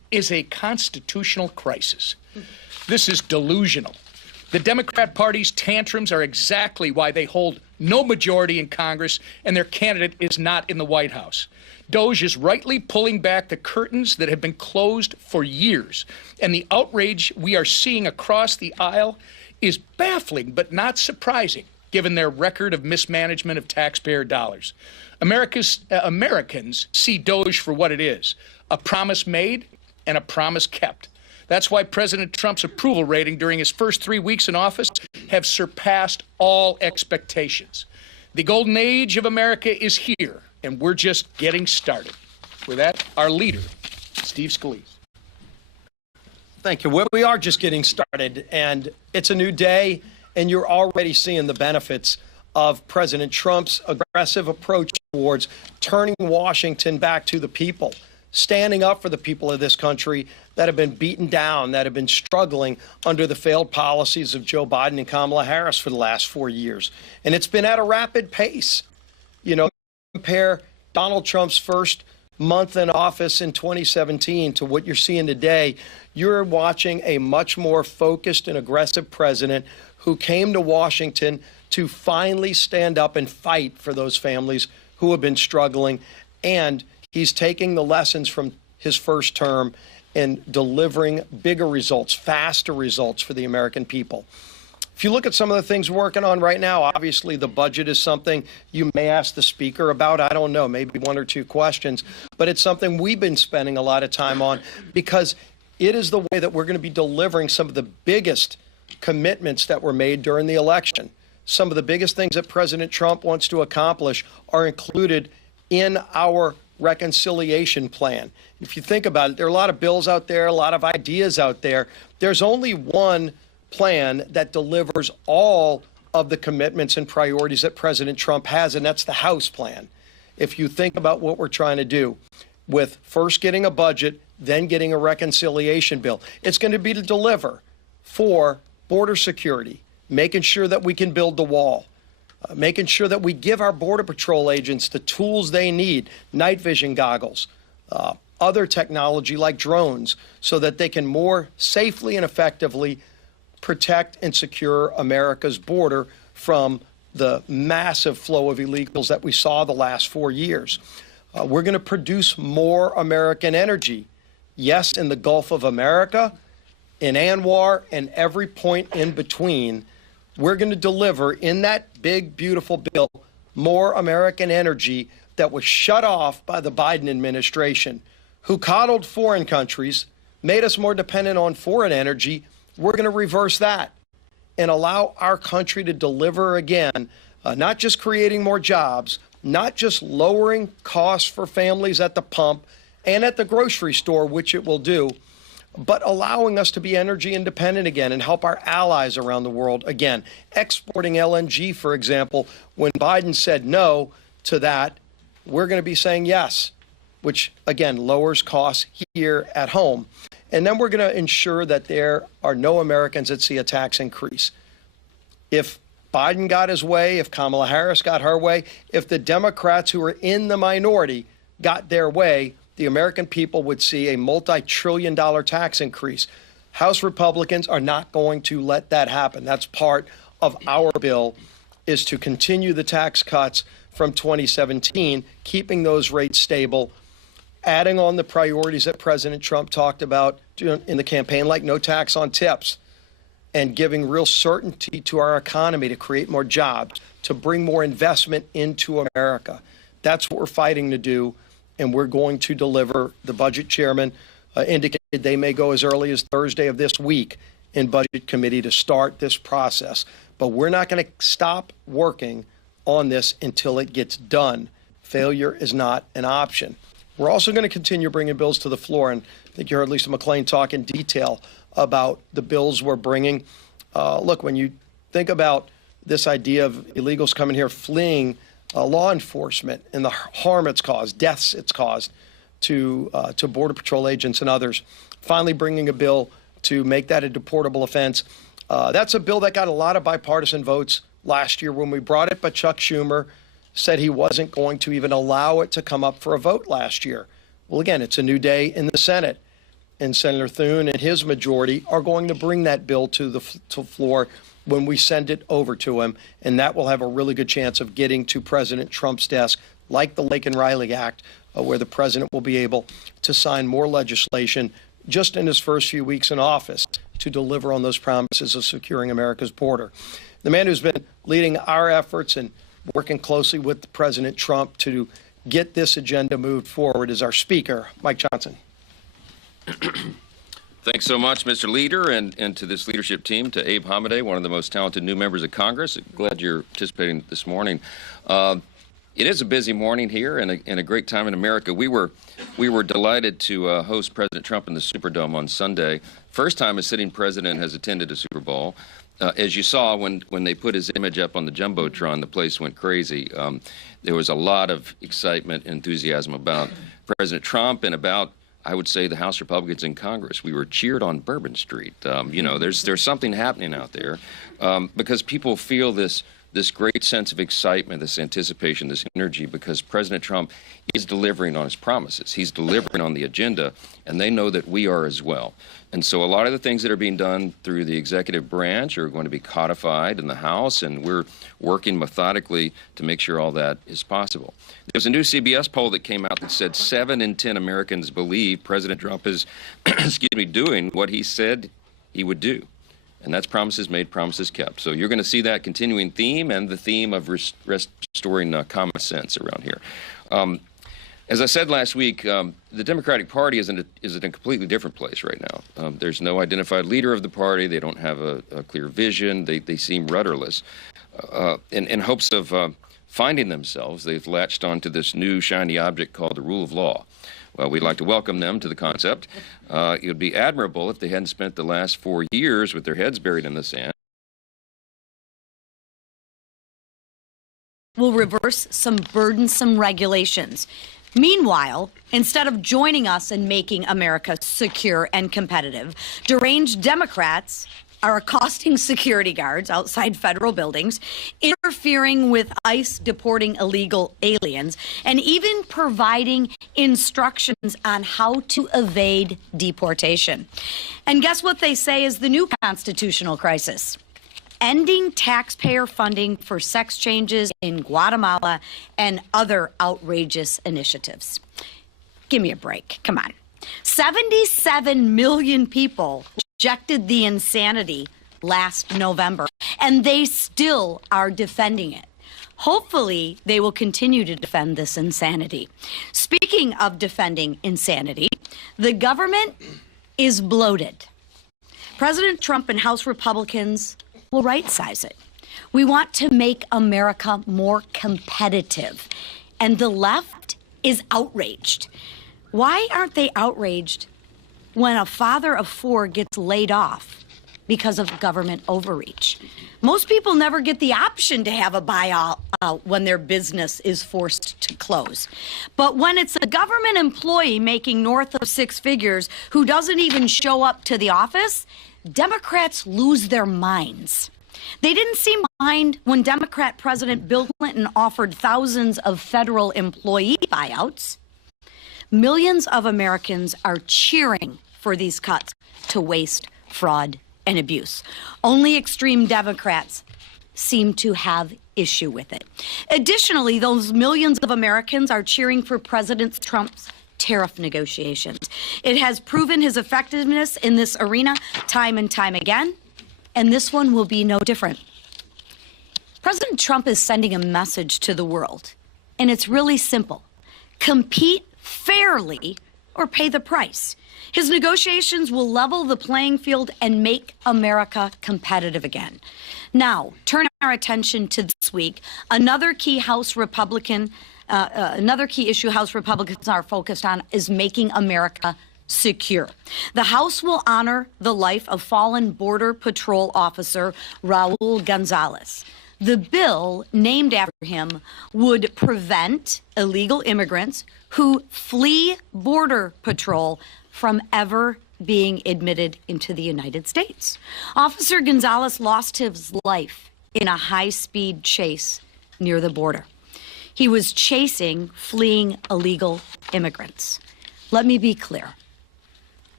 is a constitutional crisis. This is delusional. The Democrat Party's tantrums are exactly why they hold no majority in Congress and their candidate is not in the White House. DOGE is rightly pulling back the curtains that have been closed for years, and the outrage we are seeing across the aisle is baffling but not surprising, given their record of mismanagement of taxpayer dollars. Americans see DOGE for what it is, a promise made and a promise kept. That's why President Trump's approval rating during his first 3 weeks in office have surpassed all expectations. The golden age of America is here, and we're just getting started. With that, our leader, Steve Scalise. Thank you. We are just getting started, and it's a new day, and you're already seeing the benefits of President Trump's aggressive approach towards turning Washington back to the people, standing up for the people of this country that have been beaten down, that have been struggling under the failed policies of Joe Biden and Kamala Harris for the last 4 years. And it's been at a rapid pace. You know, compare Donald Trump's first month in office in 2017 to what you're seeing today. You're watching a much more focused and aggressive president who came to Washington to finally stand up and fight for those families who have been struggling. And he's taking the lessons from his first term and delivering bigger results, faster results for the American people. If you look at some of the things we're working on right now, obviously the budget is something you may ask the speaker about. I don't know, maybe 1 or 2 questions, but it's something we've been spending a lot of time on because it is the way that we're going to be delivering some of the biggest commitments that were made during the election. Some of the biggest things that President Trump wants to accomplish are included in our reconciliation plan. If you think about it, there are a lot of bills out there, a lot of ideas out there. There's only one plan that delivers all of the commitments and priorities that President Trump has, and that's the House plan. If you think about what we're trying to do with first getting a budget, then getting a reconciliation bill, it's going to be to deliver for border security, making sure that we can build the wall, making sure that we give our Border Patrol agents the tools they need, night vision goggles, other technology like drones, so that they can more safely and effectively protect and secure America's border from the massive flow of illegals that we saw the last 4 years. We're going to produce more American energy. Yes, in the Gulf of America, in Anwar, and every point in between. We're going to deliver in that big, beautiful bill more American energy that was shut off by the Biden administration, who coddled foreign countries, made us more dependent on foreign energy. We're going to reverse that and allow our country to deliver again, not just creating more jobs, not just lowering costs for families at the pump and at the grocery store, which it will do, but allowing us to be energy independent again and help our allies around the world again. Exporting LNG, for example, when Biden said no to that, we're going to be saying yes, which again lowers costs here at home. And then we're going to ensure that there are no Americans that see a tax increase. If Biden got his way, if Kamala Harris got her way, if the Democrats who are in the minority got their way, the American people would see a multi-trillion-dollar tax increase. House Republicans are not going to let that happen. That's part of our bill, is to continue the tax cuts from 2017, keeping those rates stable, adding on the priorities that President Trump talked about in the campaign, like no tax on tips, and giving real certainty to our economy to create more jobs, to bring more investment into America. That's what we're fighting to do, and we're going to deliver. The budget chairman indicated they may go as early as Thursday of this week in budget committee to start this process. But we're not going to stop working on this until it gets done. Failure is not an option. We're also going to continue bringing bills to the floor, and I think you heard LisaMcClain talk in detail about the bills we're bringing. Look, when you think about this idea of illegals coming here fleeing law enforcement and the harm it's caused, deaths it's caused to Border Patrol agents and others, finally bringing a bill to make that a deportable offense. That's a bill that got a lot of bipartisan votes last year when we brought it, but Chuck Schumer said he wasn't going to even allow it to come up for a vote last year. Well, again, it's a new day in the Senate. and Senator Thune and his majority are going to bring that bill to the floor when we send it over to him, and that will have a really good chance of getting to President Trump's desk, like the Laken Riley Act, where the president will be able to sign more legislation just in his first few weeks in office to deliver on those promises of securing America's border. The man who's been leading our efforts and working closely with President Trump to get this agenda moved forward is our Speaker, Mike Johnson. Thanks so much, Mr. Leader, and to this leadership team, to Abe Hamadeh, one of the most talented new members of Congress. Glad you're participating this morning. It is a busy morning here and a great time in America. We were delighted to host President Trump in the Superdome on Sunday. First time a sitting president has attended a Super Bowl. As you saw, when they put his image up on the Jumbotron, the place went crazy. There was a lot of excitement, enthusiasm about President Trump and about, I would say, the House Republicans in Congress. We were cheered on Bourbon Street. You know, there's something happening out there because people feel this great sense of excitement, this anticipation, this energy, because President Trump is delivering on his promises. He's delivering on the agenda, and they know that we are as well. And so a lot of the things that are being done through the executive branch are going to be codified in the House, and we're working methodically to make sure all that is possible. There's a new CBS poll that came out that said 7 in 10 Americans believe President Trump is doing what he said he would do. And that's promises made, promises kept. So you're going to see that continuing theme and the theme of restoring common sense around here. As I said last week, the Democratic Party is in a completely different place right now. There's no identified leader of the party. They don't have a clear vision. They seem rudderless. In hopes of finding themselves, they've latched onto this new shiny object called the rule of law. Well, we'd like to welcome them to the concept. It would be admirable if they hadn't spent the last 4 years with their heads buried in the sand. Will reverse some burdensome regulations. Meanwhile, instead of joining us in making America secure and competitive, deranged Democrats are accosting security guards outside federal buildings, interfering with ICE deporting illegal aliens, and even providing instructions on how to evade deportation. And guess what they say is the new constitutional crisis? Ending taxpayer funding for sex changes in Guatemala and other outrageous initiatives. Give me a break. Come on. 77 million people rejected the insanity last November, and they still are defending it. Hopefully, they will continue to defend this insanity. Speaking of defending insanity, the government is bloated. President Trump and House Republicans will right-size it. We want to make America more competitive, and the left is outraged. Why aren't they outraged when a father of 4 gets laid off because of government overreach? Most people never get the option to have a buyout when their business is forced to close. But when it's a government employee making north of 6 figures who doesn't even show up to the office, Democrats lose their minds. They didn't seem behind when Democrat President Bill Clinton offered thousands of federal employee buyouts. Millions of Americans are cheering for these cuts to waste, fraud, and abuse. Only extreme Democrats seem to have issue with it. Additionally, those millions of Americans are cheering for President Trump's tariff negotiations. It has proven his effectiveness in this arena time and time again, and this one will be no different. President Trump is sending a message to the world, and it's really simple. Compete fairly or pay the price. His negotiations will level the playing field and make America competitive again. Now, turn our attention to this week. Another key issue House Republicans are focused on is making America secure. The House will honor the life of fallen Border Patrol officer Raul Gonzalez. The bill, named after him, would prevent illegal immigrants who flee Border Patrol from ever being admitted into the United States. Officer Gonzalez lost his life in a high-speed chase near the border. He was chasing fleeing illegal immigrants. Let me be clear.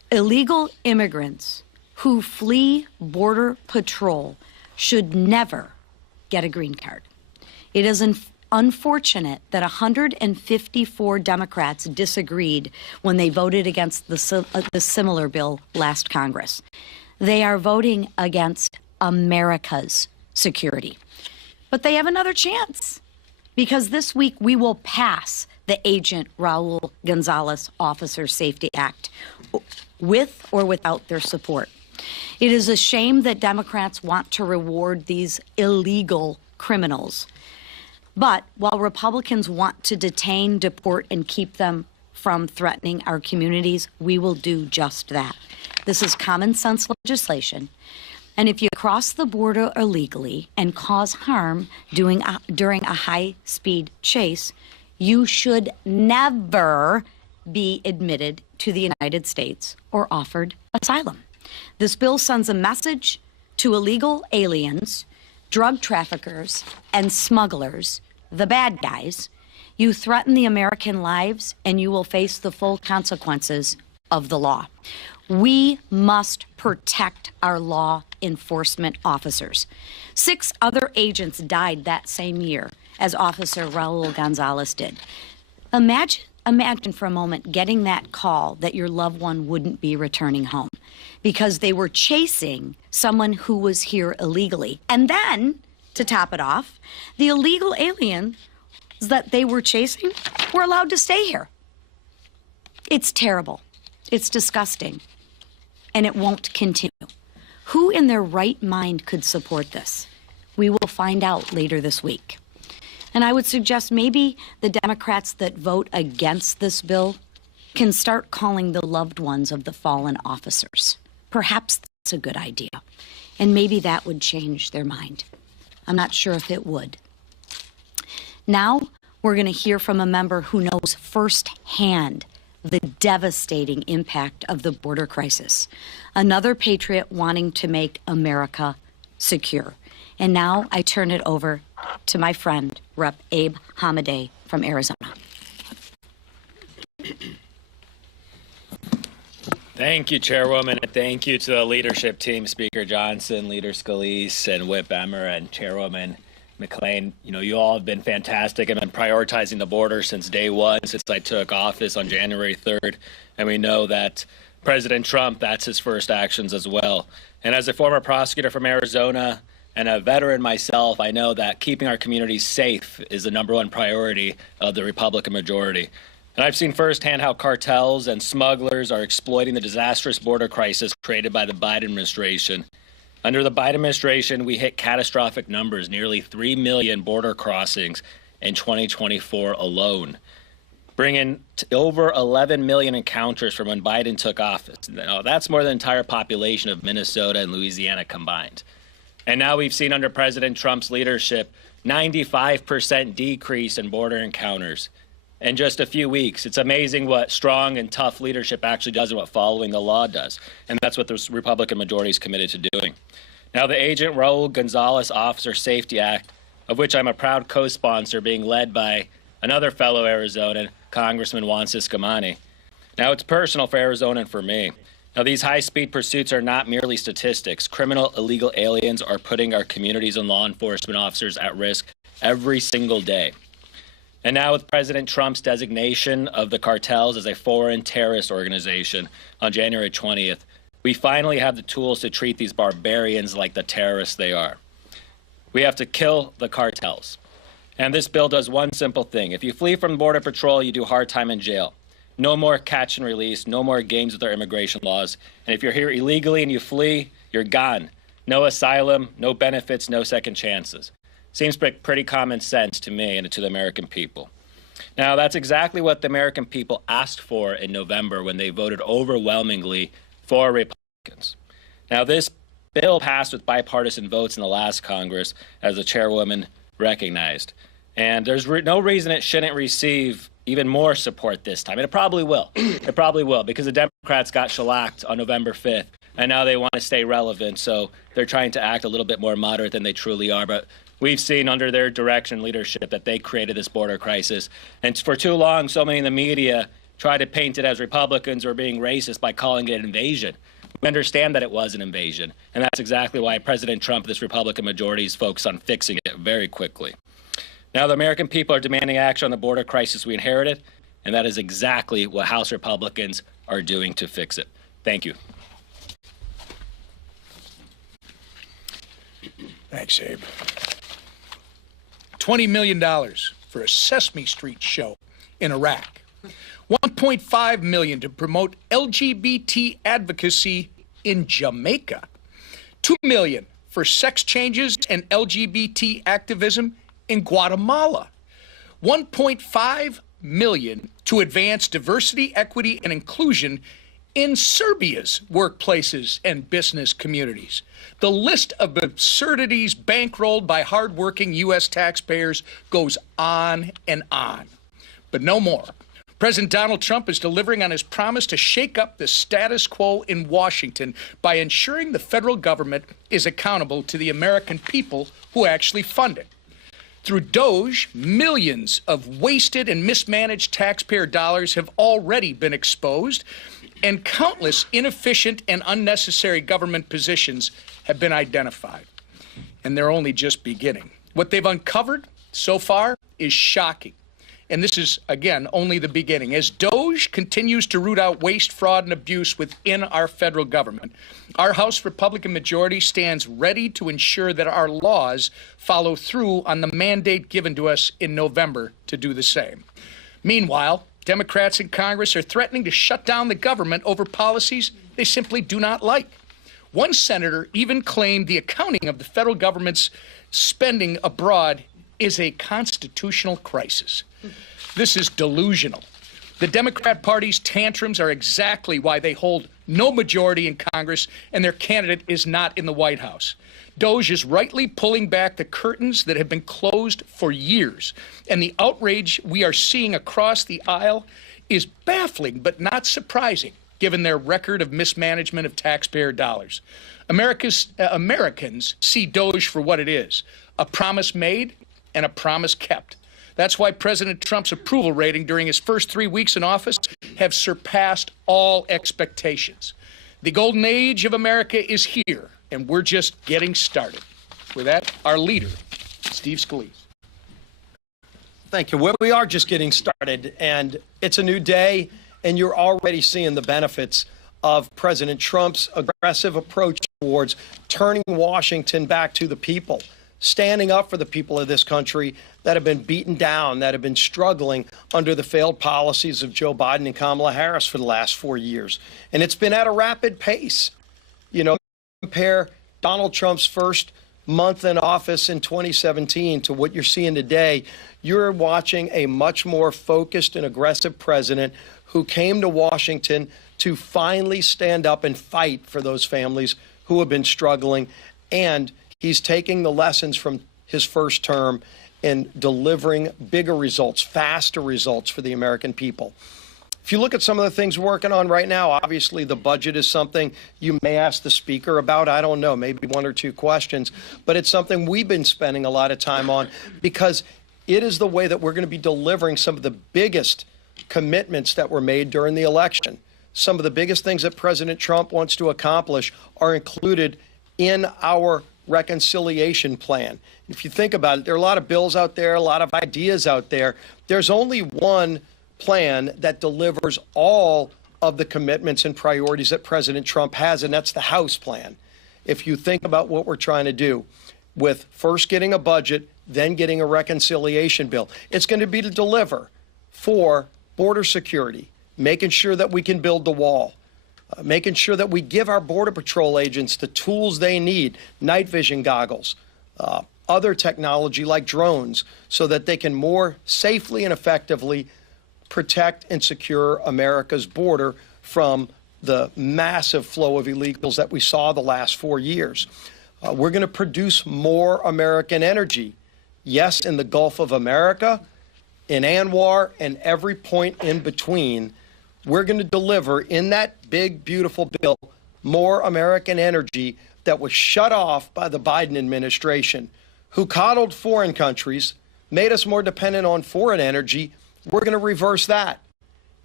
Illegal immigrants who flee Border Patrol should never get a green card. It is unfortunate that 154 Democrats disagreed when they voted against the similar bill last Congress. They are voting against America's security. But they have another chance, because this week we will pass the Agent Raul Gonzalez Officer Safety Act, with or without their support. It is a shame that Democrats want to reward these illegal criminals. But while Republicans want to detain, deport, and keep them from threatening our communities, we will do just that. This is common sense legislation. And if you cross the border illegally and cause harm during a high-speed chase, you should never be admitted to the United States or offered asylum. This bill sends a message to illegal aliens, drug traffickers, and smugglers, the bad guys. You threaten the American lives, and you will face the full consequences of the law. We must protect our law enforcement officers. 6 other agents died that same year, as Officer Raul Gonzalez did. Imagine for a moment getting that call that your loved one wouldn't be returning home because they were chasing someone who was here illegally. And then, to top it off, the illegal aliens that they were chasing were allowed to stay here. It's terrible. It's disgusting. And it won't continue. Who in their right mind could support this? We will find out later this week. And I would suggest maybe the Democrats that vote against this bill can start calling the loved ones of the fallen officers. Perhaps that's a good idea. And maybe that would change their mind. I'm not sure if it would. Now, we're going to hear from a member who knows firsthand the devastating impact of the border crisis. Another patriot wanting to make America secure. And now I turn it over to my friend, Rep. Abe Hamadeh from Arizona. Thank you, Chairwoman, and thank you to the leadership team, Speaker Johnson, Leader Scalise, and Whip Emmer, and Chairwoman McClain. You know, you all have been fantastic and been prioritizing the border since day one, since I took office on January 3rd. And we know that President Trump, that's his first actions as well. And as a former prosecutor from Arizona and a veteran myself, I know that keeping our communities safe is the #1 priority of the Republican majority. And I've seen firsthand how cartels and smugglers are exploiting the disastrous border crisis created by the Biden administration. Under the Biden administration, we hit catastrophic numbers, nearly 3 million border crossings in 2024 alone, bringing over 11 million encounters from when Biden took office. Now, that's more than the entire population of Minnesota and Louisiana combined. And now we've seen under President Trump's leadership, 95% decrease in border encounters in just a few weeks. It's amazing what strong and tough leadership actually does and what following the law does. And that's what the Republican majority is committed to doing. Now, the Agent Raul Gonzalez Officer Safety Act, of which I'm a proud co-sponsor, being led by another fellow Arizonan, Congressman Juan Ciscomani. Now, it's personal for Arizona and for me. Now, these high-speed pursuits are not merely statistics. Criminal illegal aliens are putting our communities and law enforcement officers at risk every single day. And now with President Trump's designation of the cartels as a foreign terrorist organization on January 20th, we finally have the tools to treat these barbarians like the terrorists they are. We have to kill the cartels. And this bill does one simple thing. If you flee from Border Patrol, you do hard time in jail. No more catch and release, no more games with our immigration laws. And if you're here illegally and you flee, you're gone. No asylum, no benefits, no second chances. Seems pretty common sense to me and to the American people. Now, that's exactly what the American people asked for in November when they voted overwhelmingly for Republicans. Now, this bill passed with bipartisan votes in the last Congress, as the chairwoman recognized. And there's no reason it shouldn't receive even more support this time. And it probably will. It probably will, because the Democrats got shellacked on November 5th. And now they want to stay relevant, so they're trying to act a little bit more moderate than they truly are. But we've seen under their direction leadership that they created this border crisis. And for too long, so many in the media try to paint it as Republicans are being racist by calling it an invasion. We understand that it was an invasion, and that's exactly why President Trump, this Republican majority, is focused on fixing it very quickly. Now, the American people are demanding action on the border crisis we inherited, and that is exactly what House Republicans are doing to fix it. Thank you. Thanks, Abe. $20 million for a Sesame Street show in Iraq. $1.5 million to promote LGBT advocacy in Jamaica. $2 million for sex changes and LGBT activism in Guatemala. $1.5 million to advance diversity, equity, and inclusion in Serbia's workplaces and business communities. The list of absurdities bankrolled by hardworking U.S. taxpayers goes on and on. But no more. President Donald Trump is delivering on his promise to shake up the status quo in Washington by ensuring the federal government is accountable to the American people who actually fund it. Through DOGE, millions of wasted and mismanaged taxpayer dollars have already been exposed, and countless inefficient and unnecessary government positions have been identified. And they're only just beginning. What they've uncovered so far is shocking. And this is, again, only the beginning. As DOGE continues to root out waste, fraud, and abuse within our federal government, our House Republican majority stands ready to ensure that our laws follow through on the mandate given to us in November to do the same. Meanwhile, Democrats in Congress are threatening to shut down the government over policies they simply do not like. One senator even claimed the accounting of the federal government's spending abroad is a constitutional crisis. This is delusional. The Democrat Party's tantrums are exactly why they hold no majority in Congress and their candidate is not in the White House. DOGE is rightly pulling back the curtains that have been closed for years, and the outrage we are seeing across the aisle is baffling but not surprising, given their record of mismanagement of taxpayer dollars. Americans see DOGE for what it is, a promise made and a promise kept. That's why President Trump's approval rating during his first 3 weeks in office have surpassed all expectations. The golden age of America is here, and we're just getting started. With that, our leader, Steve Scalise. Thank you. Well, we are just getting started, and it's a new day, and you're already seeing the benefits of President Trump's aggressive approach towards turning Washington back to the people, standing up for the people of this country that have been beaten down, that have been struggling under the failed policies of Joe Biden and Kamala Harris for the last 4 years. And it's been at a rapid pace. You know, compare Donald Trump's first month in office in 2017 to what you're seeing today, you're watching a much more focused and aggressive president who came to Washington to finally stand up and fight for those families who have been struggling. And he's taking the lessons from his first term and delivering bigger results, faster results for the American people. If you look at some of the things we're working on right now, obviously the budget is something you may ask the speaker about. I don't know, maybe 1 or 2 questions, but it's something we've been spending a lot of time on because it is the way that we're going to be delivering some of the biggest commitments that were made during the election. Some of the biggest things that President Trump wants to accomplish are included in our reconciliation plan. If you think about it, there are a lot of bills out there, a lot of ideas out there. There's only one plan that delivers all of the commitments and priorities that President Trump has, and that's the House plan. If you think about what we're trying to do with first getting a budget, then getting a reconciliation bill, it's going to be to deliver for border security, making sure that we can build the wall, making sure that we give our Border Patrol agents the tools they need, night vision goggles, other technology like drones, so that they can more safely and effectively protect and secure America's border from the massive flow of illegals that we saw the last 4 years. We're going to produce more American energy. Yes, in the Gulf of America, in Anwar, and every point in between. We're going to deliver in that big, beautiful bill more American energy that was shut off by the Biden administration, who coddled foreign countries, made us more dependent on foreign energy. We're going to reverse that.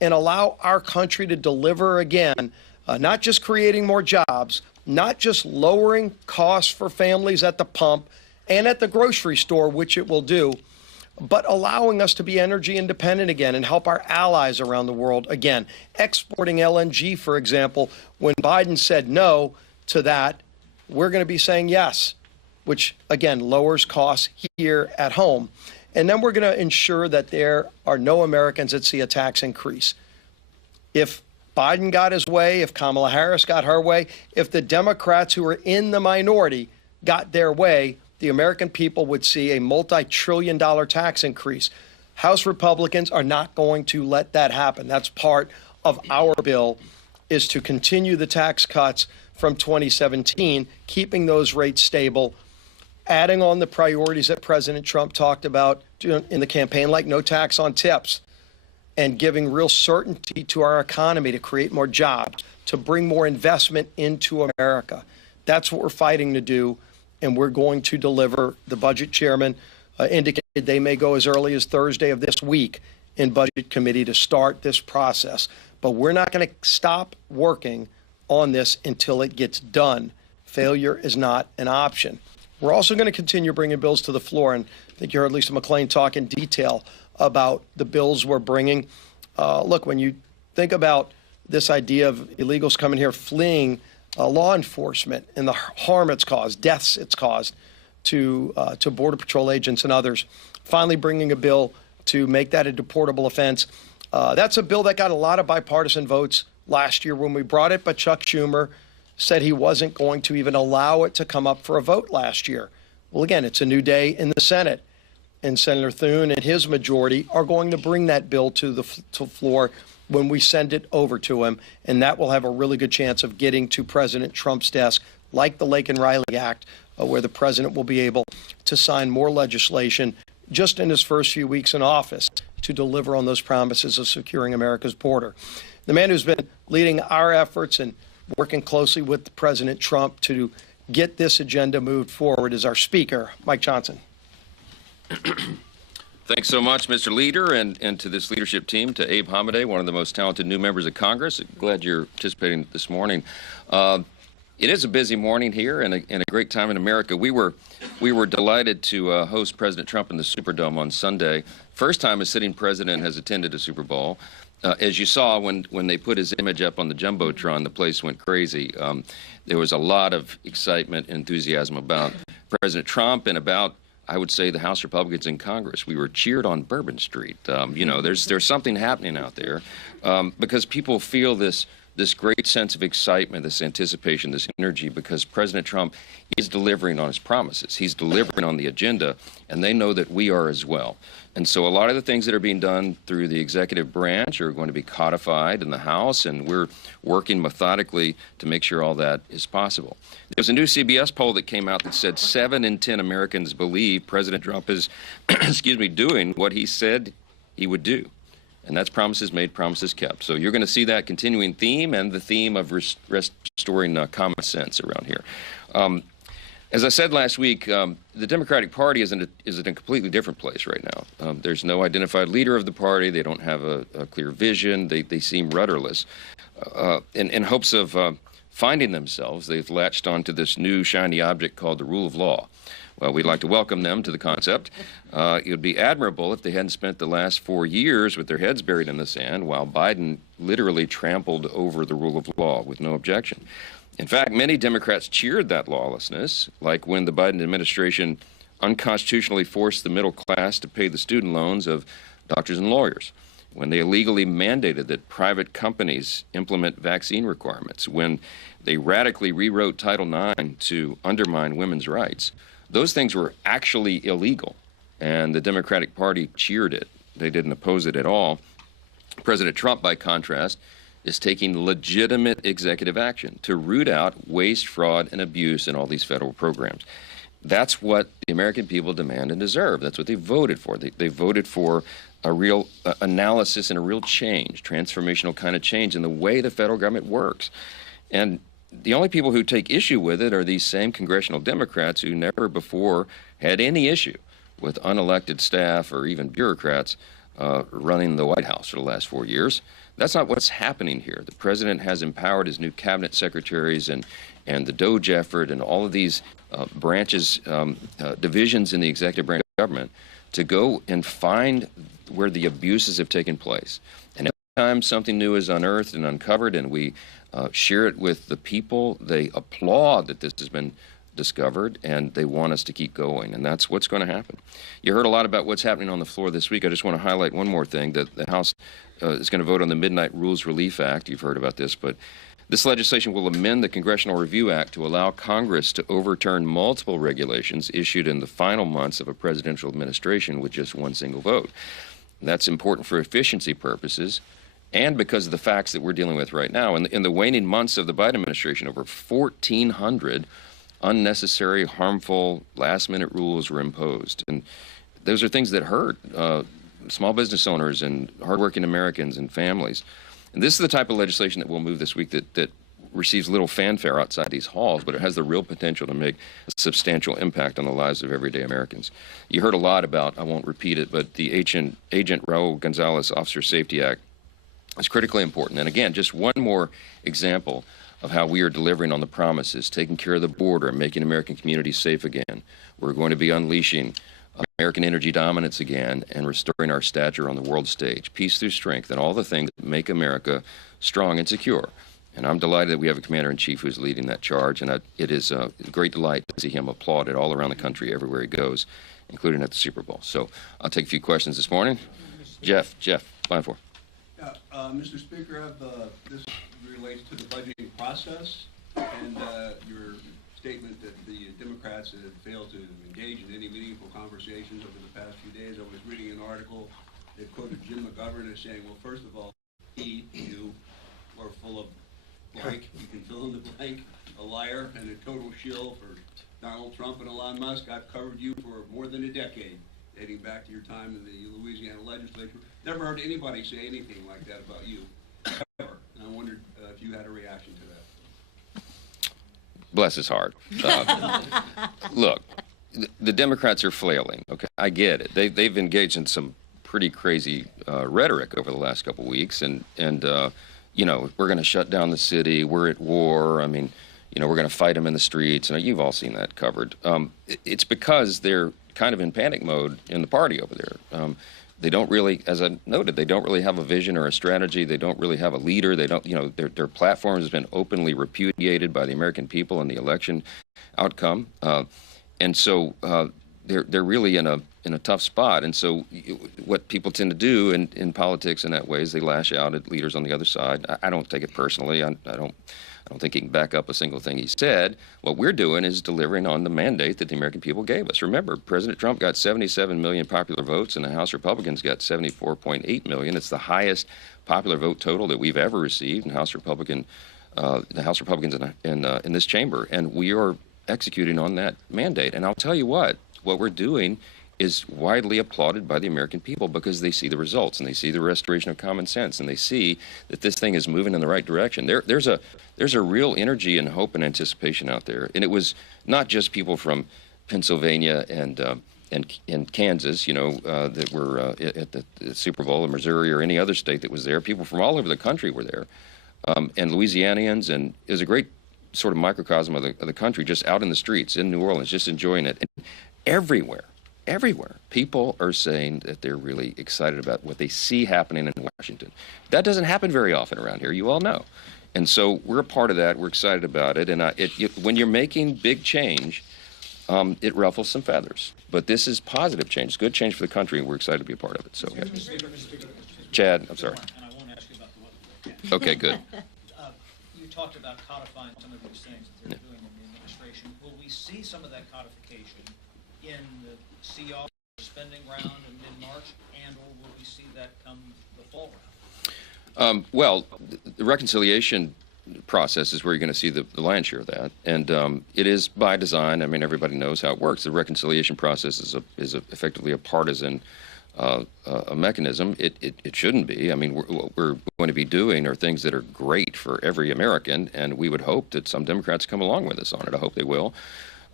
and allow our country to deliver again, not just creating more jobs, not just lowering costs for families at the pump and at the grocery store, which it will do, but allowing us to be energy independent again and help our allies around the world again. Exporting LNG, for example, when Biden said no to that, we're going to be saying yes, which again lowers costs here at home. And then we're going to ensure that there are no Americans that see a tax increase. If Biden got his way, if Kamala Harris got her way, if the Democrats who are in the minority got their way, the American people would see a multi-trillion-dollar tax increase. House Republicans are not going to let that happen. That's part of our bill, is to continue the tax cuts from 2017, keeping those rates stable, adding on the priorities that President Trump talked about in the campaign, like no tax on tips, and giving real certainty to our economy to create more jobs, to bring more investment into America. That's what we're fighting to do, and we're going to deliver. The budget chairman indicated they may go as early as Thursday of this week in Budget Committee to start this process. But we're not going to stop working on this until it gets done. Failure is not an option. We're also going to continue bringing bills to the floor, and I think you heard LisaMcClain talk in detail about the bills we're bringing. Look, when you think about this idea of illegals coming here fleeing law enforcement and the harm it's caused, deaths it's caused to Border Patrol agents and others, finally bringing a bill to make that a deportable offense. That's a bill that got a lot of bipartisan votes last year when we brought it, but Chuck Schumer said he wasn't going to even allow it to come up for a vote last year. Well, again, it's a new day in the Senate, and Senator Thune and his majority are going to bring that bill to the floor when we send it over to him, and that will have a really good chance of getting to President Trump's desk, like the Lake and Riley Act, where the president will be able to sign more legislation just in his first few weeks in office to deliver on those promises of securing America's border. The man who's been leading our efforts and working closely with President Trump to get this agenda moved forward is our Speaker, Mike Johnson. Thanks so much, Mr. Leader, and to this leadership team, to Abe Hamadeh, one of the most talented new members of Congress. Glad you're participating this morning. It is a busy morning here and a great time in America. We were delighted to host President Trump in the Superdome on Sunday. First time a sitting president has attended a Super Bowl. As you saw, when they put his image up on the Jumbotron, the place went crazy. There was a lot of excitement and enthusiasm about President Trump and about, I would say, the House Republicans in Congress. We were cheered on Bourbon Street. You know, there's something happening out there because people feel this great sense of excitement, this anticipation, this energy, because President Trump is delivering on his promises. He's delivering on the agenda, and they know that we are as well. And so a lot of the things that are being done through the executive branch are going to be codified in the House, and we're working methodically to make sure all that is possible. There's a new CBS poll that came out that said 7 in 10 Americans believe President Trump is, doing what he said he would do. And that's promises made, promises kept. So you're going to see that continuing theme and the theme of restoring common sense around here. As I said last week, the Democratic Party is in a completely different place right now. There's no identified leader of the party. They don't have a clear vision. They seem rudderless. In hopes of finding themselves, they've latched onto this new shiny object called the rule of law. Well, we'd like to welcome them to the concept. It would be admirable if they hadn't spent the last 4 years with their heads buried in the sand while Biden literally trampled over the rule of law with no objection. In fact, many Democrats cheered that lawlessness, like when the Biden administration unconstitutionally forced the middle class to pay the student loans of doctors and lawyers, when they illegally mandated that private companies implement vaccine requirements, when they radically rewrote Title IX to undermine women's rights. Those things were actually illegal, and the Democratic Party cheered it. They didn't oppose it at all. President Trump, by contrast, is taking legitimate executive action to root out waste, fraud, and abuse in all these federal programs. That's what the American people demand and deserve. That's what they voted for. They voted for a real analysis and a real change, transformational kind of change in the way the federal government works. And the only people who take issue with it are these same congressional Democrats who never before had any issue with unelected staff or even bureaucrats running the White House for the last 4 years. That's not what's happening here. The president has empowered his new cabinet secretaries and the DOGE effort and all of these branches, divisions in the executive branch of government to go and find where the abuses have taken place. And every time something new is unearthed and uncovered and we share it with the people, they applaud that this has been discovered, and they want us to keep going, and that's what's going to happen. You heard a lot about what's happening on the floor this week. I just want to highlight one more thing, that the House is going to vote on the Midnight Rules Relief Act. You've heard about this, but this legislation will amend the Congressional Review Act to allow Congress to overturn multiple regulations issued in the final months of a presidential administration with just one single vote. And that's important for efficiency purposes and because of the facts that we're dealing with right now. In the waning months of the Biden administration, over 1,400 unnecessary, harmful, last-minute rules were imposed. And those are things that hurt small business owners and hardworking Americans and families. And this is the type of legislation that we'll move this week that receives little fanfare outside these halls, but it has the real potential to make a substantial impact on the lives of everyday Americans. You heard a lot about, I won't repeat it, but the Agent Raul Gonzalez Officer Safety Act is critically important. And again, just one more example of how we are delivering on the promises, taking care of the border, making American communities safe again. We're going to be unleashing American energy dominance again and restoring our stature on the world stage, peace through strength, and all the things that make America strong and secure. And I'm delighted that we have a commander-in-chief who's leading that charge, and it is a great delight to see him applauded all around the country, everywhere he goes, including at the Super Bowl. So I'll take a few questions this morning. Jeff, line 4. Mr. Speaker, this relates to the budgeting process and your statement that the Democrats have failed to engage in any meaningful conversations over the past few days. I was reading an article that quoted Jim McGovern as saying, well, first of all, you are full of blank, you can fill in the blank, a liar and a total shill for Donald Trump and Elon Musk. I've covered you for more than a decade, dating back to your time in the Louisiana legislature. Never heard anybody say anything like that about you, ever. And I wondered if you had a reaction to that. Bless his heart. Look, the Democrats are flailing. Okay, I get it. They've engaged in some pretty crazy rhetoric over the last couple of weeks, and you know, we're going to shut down the city. We're at war. I mean, you know, we're going to fight them in the streets. And you've all seen that covered. It's because they're kind of in panic mode in the party over there. They don't really, as I noted, they don't really have a vision or a strategy. They don't really have a leader. They don't, you know, their platform has been openly repudiated by the American people in the election outcome, and so they're really in a tough spot. And so what people tend to do in politics in that way is they lash out at leaders on the other side. I don't take it personally. I don't think he can back up a single thing he said. What we're doing is delivering on the mandate that the American people gave us. Remember, President Trump got 77 million popular votes, and the House Republicans got 74.8 million. It's the highest popular vote total that we've ever received in the House Republicans in this chamber, and we are executing on that mandate. And I'll tell you what we're doing is widely applauded by the American people because they see the results and they see the restoration of common sense and they see that this thing is moving in the right direction. There's a real energy and hope and anticipation out there, and it was not just people from Pennsylvania and Kansas, you know, that were at the Super Bowl, or Missouri, or any other state that was there. People from all over the country were there, and Louisianians, and it was a great sort of microcosm of the country, just out in the streets in New Orleans, just enjoying it. And everywhere, people are saying that they're really excited about what they see happening in Washington. That doesn't happen very often around here, you all know. And so we're a part of that. We're excited about it. And when you're making big change, it ruffles some feathers. But this is positive change. It's good change for the country, and we're excited to be a part of it. So, yeah. Chad, I'm sorry. And I won't ask you about the weather. Okay, good. You talked about codifying some of these things that they're doing in the administration. Will we see some of that codification in the CR spending round in mid-March, and or will we see that come the fall round? Well, the reconciliation process is where you're going to see the lion's share of that, and it is by design. I mean, everybody knows how it works. The reconciliation process is effectively a partisan a mechanism. It shouldn't be. I mean, what we're going to be doing are things that are great for every American, and we would hope that some Democrats come along with us on it. I hope they will.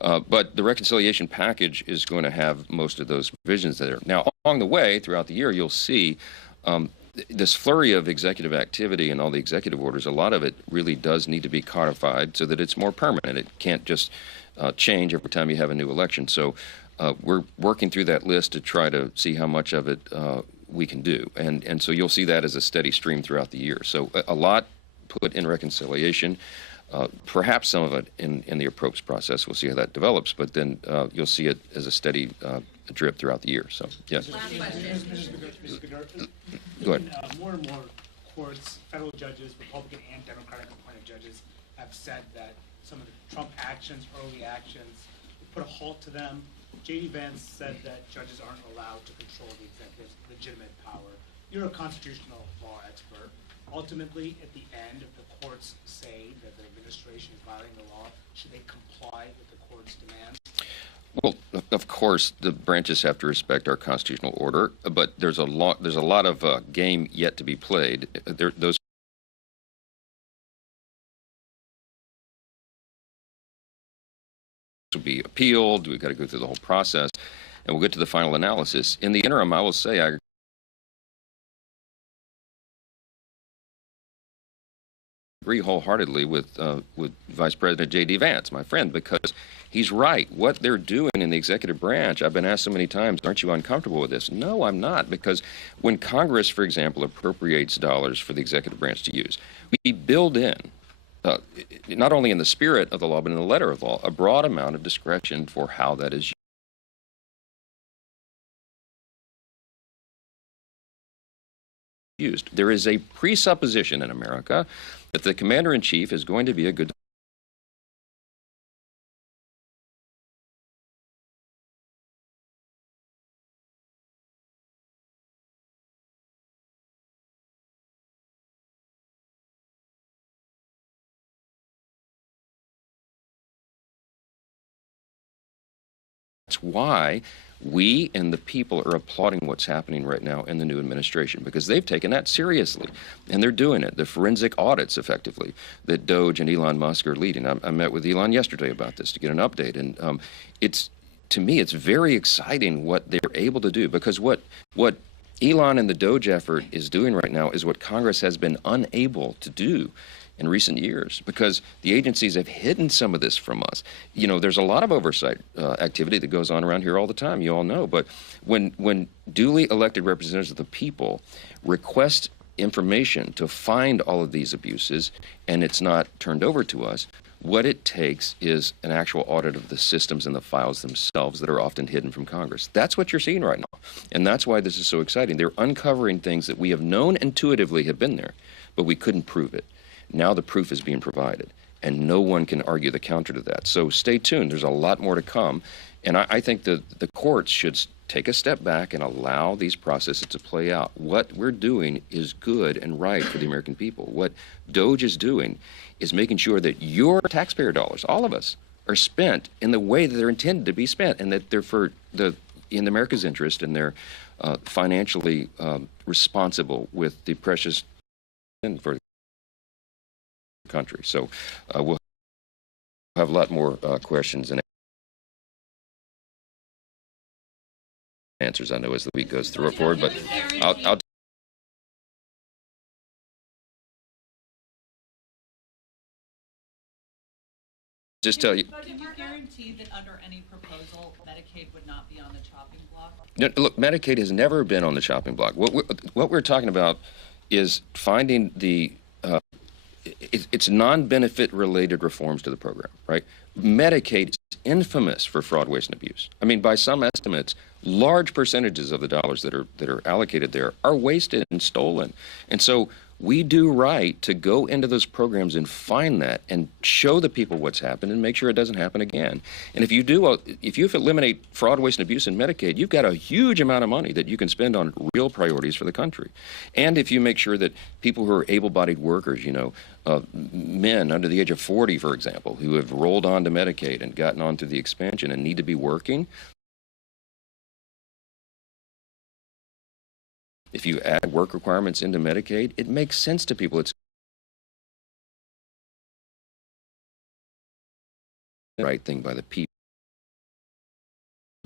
But the reconciliation package is going to have most of those provisions there. Now, along the way, throughout the year, you'll see this flurry of executive activity and all the executive orders. A lot of it really does need to be codified so that it's more permanent. It can't just change every time you have a new election. So we're working through that list to try to see how much of it we can do. And so you'll see that as a steady stream throughout the year. So a lot put in reconciliation. Perhaps some of it in the approach process. We'll see how that develops, but then you'll see it as a steady drip throughout the year. So, yes. Go ahead. More and more courts, federal judges, Republican and Democratic appointed judges have said that some of the Trump actions, early actions, put a halt to them. J.D. Vance said that judges aren't allowed to control the executive's legitimate power. You're a constitutional law expert. Ultimately, at the end, if the courts say that the administration is violating the law, should they comply with the court's demands? Well, of course, the branches have to respect our constitutional order, but there's a lot of game yet to be played. Those will be appealed. We've got to go through the whole process, and we'll get to the final analysis. In the interim, I will say I agree wholeheartedly with Vice President J.D. Vance, my friend, because he's right. What they're doing in the executive branch, I've been asked so many times, aren't you uncomfortable with this? No, I'm not, because when Congress, for example, appropriates dollars for the executive branch to use, we build in, not only in the spirit of the law, but in the letter of the law, a broad amount of discretion for how that is used. There is a presupposition in America that the commander-in-chief is going to be a good That's why we and the people are applauding what's happening right now in the new administration, because they've taken that seriously, and they're doing it. The forensic audits, effectively, that DOGE and Elon Musk are leading. I met with Elon yesterday about this to get an update, and to me, it's very exciting what they're able to do, because what Elon and the DOGE effort is doing right now is what Congress has been unable to do in recent years, because the agencies have hidden some of this from us. You know, there's a lot of oversight activity that goes on around here all the time, you all know, but when duly elected representatives of the people request information to find all of these abuses and it's not turned over to us, what it takes is an actual audit of the systems and the files themselves that are often hidden from Congress. That's what you're seeing right now, and that's why this is so exciting. They're uncovering things that we have known intuitively have been there, but we couldn't prove it. Now the proof is being provided, and no one can argue the counter to that. So stay tuned. There's a lot more to come, and I think the courts should take a step back and allow these processes to play out. What we're doing is good and right for the American people. What DOGE is doing is making sure that your taxpayer dollars, all of us, are spent in the way that they're intended to be spent, and that they're in America's interest, and they're financially responsible with the precious for country. So we'll have a lot more questions and answers, I know, as the week goes forward, but I'll just tell you. Can you guarantee that under any proposal, Medicaid would not be on the chopping block? No, look, Medicaid has never been on the chopping block. What we're talking about is finding the it's non-benefit related reforms to the program, right? Medicaid is infamous for fraud, waste, and abuse. I mean, by some estimates, large percentages of the dollars that are allocated there are wasted and stolen. And so we do right to go into those programs and find that and show the people what's happened and make sure it doesn't happen again. And if you eliminate fraud, waste, and abuse in Medicaid, you've got a huge amount of money that you can spend on real priorities for the country. And if you make sure that people who are able-bodied workers, you know, men under the age of 40, for example, who have rolled on to Medicaid and gotten on through the expansion and need to be working, if you add work requirements into Medicaid, it makes sense to people. It's the right thing by the people.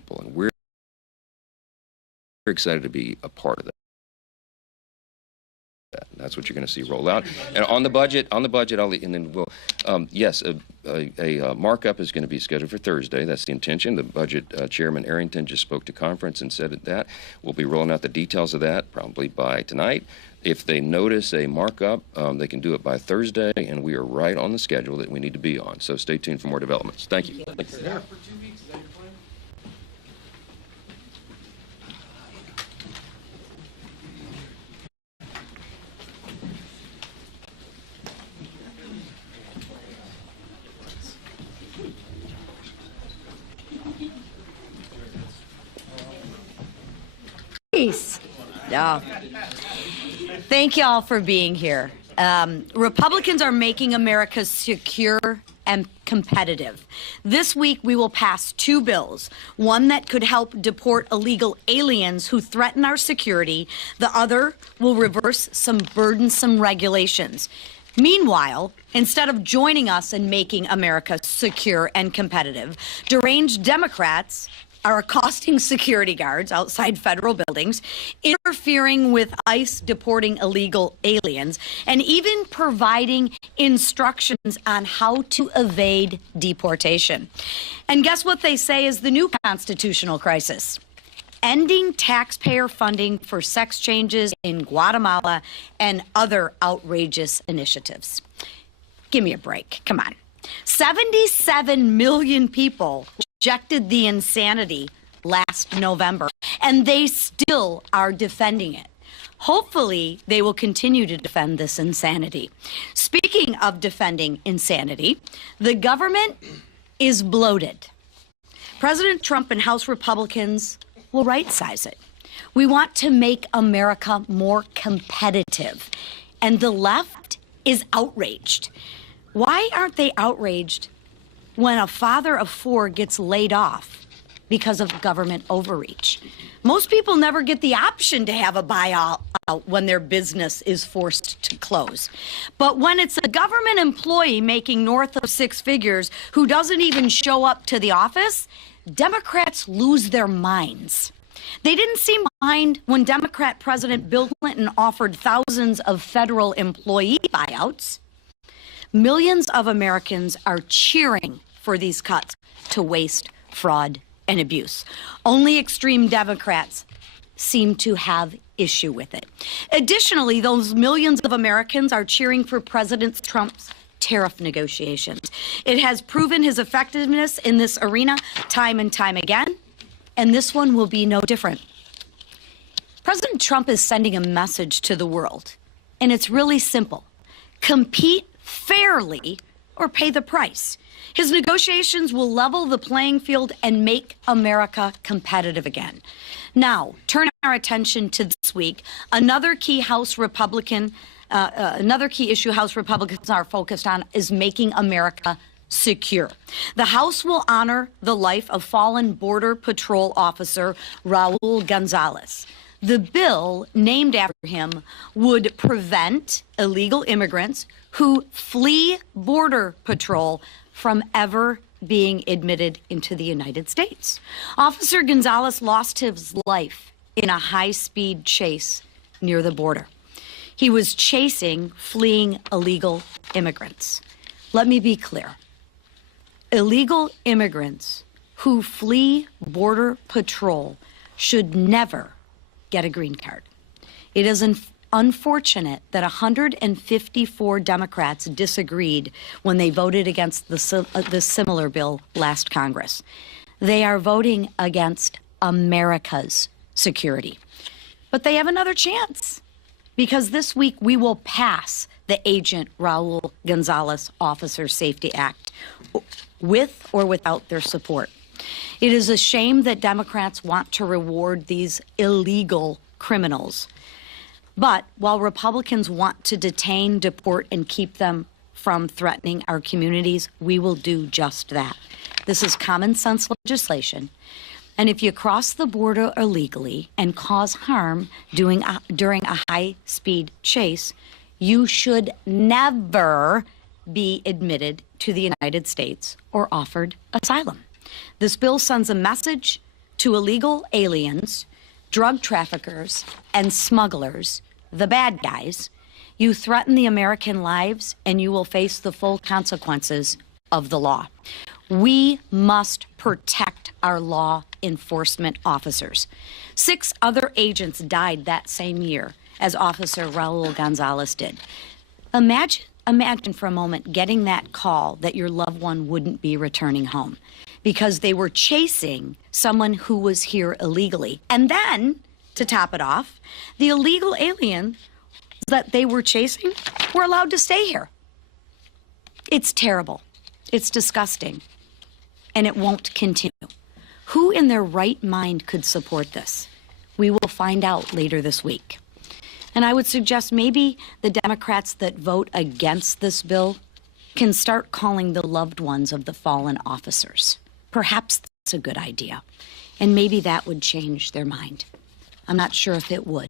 people, and we're excited to be a part of that. That's what you're going to see roll out. And on the budget, and then we'll, yes, a markup is going to be scheduled for Thursday. That's the intention. The budget chairman Arrington just spoke to conference and said that we'll be rolling out the details of that probably by tonight. If they notice a markup, they can do it by Thursday, and we are right on the schedule that we need to be on. So stay tuned for more developments. Thank you. Peace. Yeah. Thank you all for being here. Republicans are making America secure and competitive. This week, we will pass two bills, one that could help deport illegal aliens who threaten our security. The other will reverse some burdensome regulations. Meanwhile, instead of joining us in making America secure and competitive, deranged Democrats are accosting security guards outside federal buildings, interfering with ICE deporting illegal aliens, and even providing instructions on how to evade deportation. And guess what they say is the new constitutional crisis? Ending taxpayer funding for sex changes in Guatemala and other outrageous initiatives. Give me a break. Come on. 77 million people rejected the insanity last November, and they still are defending it. Hopefully, they will continue to defend this insanity. Speaking of defending insanity, the government is bloated. President Trump and House Republicans will right-size it. We want to make America more competitive, and the left is outraged. Why aren't they outraged when a father of four gets laid off because of government overreach? Most people never get the option to have a buyout when their business is forced to close. But when it's a government employee making north of six figures who doesn't even show up to the office, Democrats lose their minds. They didn't seem to mind when Democrat President Bill Clinton offered thousands of federal employee buyouts. Millions of Americans are cheering for these cuts to waste, fraud, and abuse. Only extreme Democrats seem to have issue with it. Additionally, those millions of Americans are cheering for President Trump's tariff negotiations. It has proven his effectiveness in this arena time and time again, and this one will be no different. President Trump is sending a message to the world, and it's really simple. Compete fairly or pay the price. His negotiations will level the playing field and make America competitive again. Now, turn our attention to this week. Another key issue House Republicans are focused on is making America secure. The House will honor the life of fallen Border Patrol officer Raul Gonzalez. The bill, named after him, would prevent illegal immigrants who flee Border Patrol from ever being admitted into the United States. Officer Gonzalez lost his life in a high-speed chase near the border. He was chasing fleeing illegal immigrants. Let me be clear. Illegal immigrants who flee Border Patrol should never get a green card. It is unfortunate that 154 Democrats disagreed when they voted against the similar bill last Congress. They are voting against America's security. But they have another chance, because this week we will pass the Agent Raul Gonzalez Officer Safety Act, with or without their support. It is a shame that Democrats want to reward these illegal criminals. But while Republicans want to detain, deport, and keep them from threatening our communities, we will do just that. This is common sense legislation. And if you cross the border illegally and cause harm during a high-speed chase, you should never be admitted to the United States or offered asylum. This bill sends a message to illegal aliens, drug traffickers, and smugglers, the bad guys, you threaten the American lives and you will face the full consequences of the law. We must protect our law enforcement officers. 6 other agents died that same year, as Officer Raul Gonzalez did. Imagine for a moment getting that call that your loved one wouldn't be returning home because they were chasing someone who was here illegally. And then, to top it off, the illegal alien that they were chasing were allowed to stay here. It's terrible. It's disgusting. And it won't continue. Who in their right mind could support this? We will find out later this week. And I would suggest maybe the Democrats that vote against this bill can start calling the loved ones of the fallen officers. Perhaps that's a good idea. And maybe that would change their mind. I'm not sure if it would.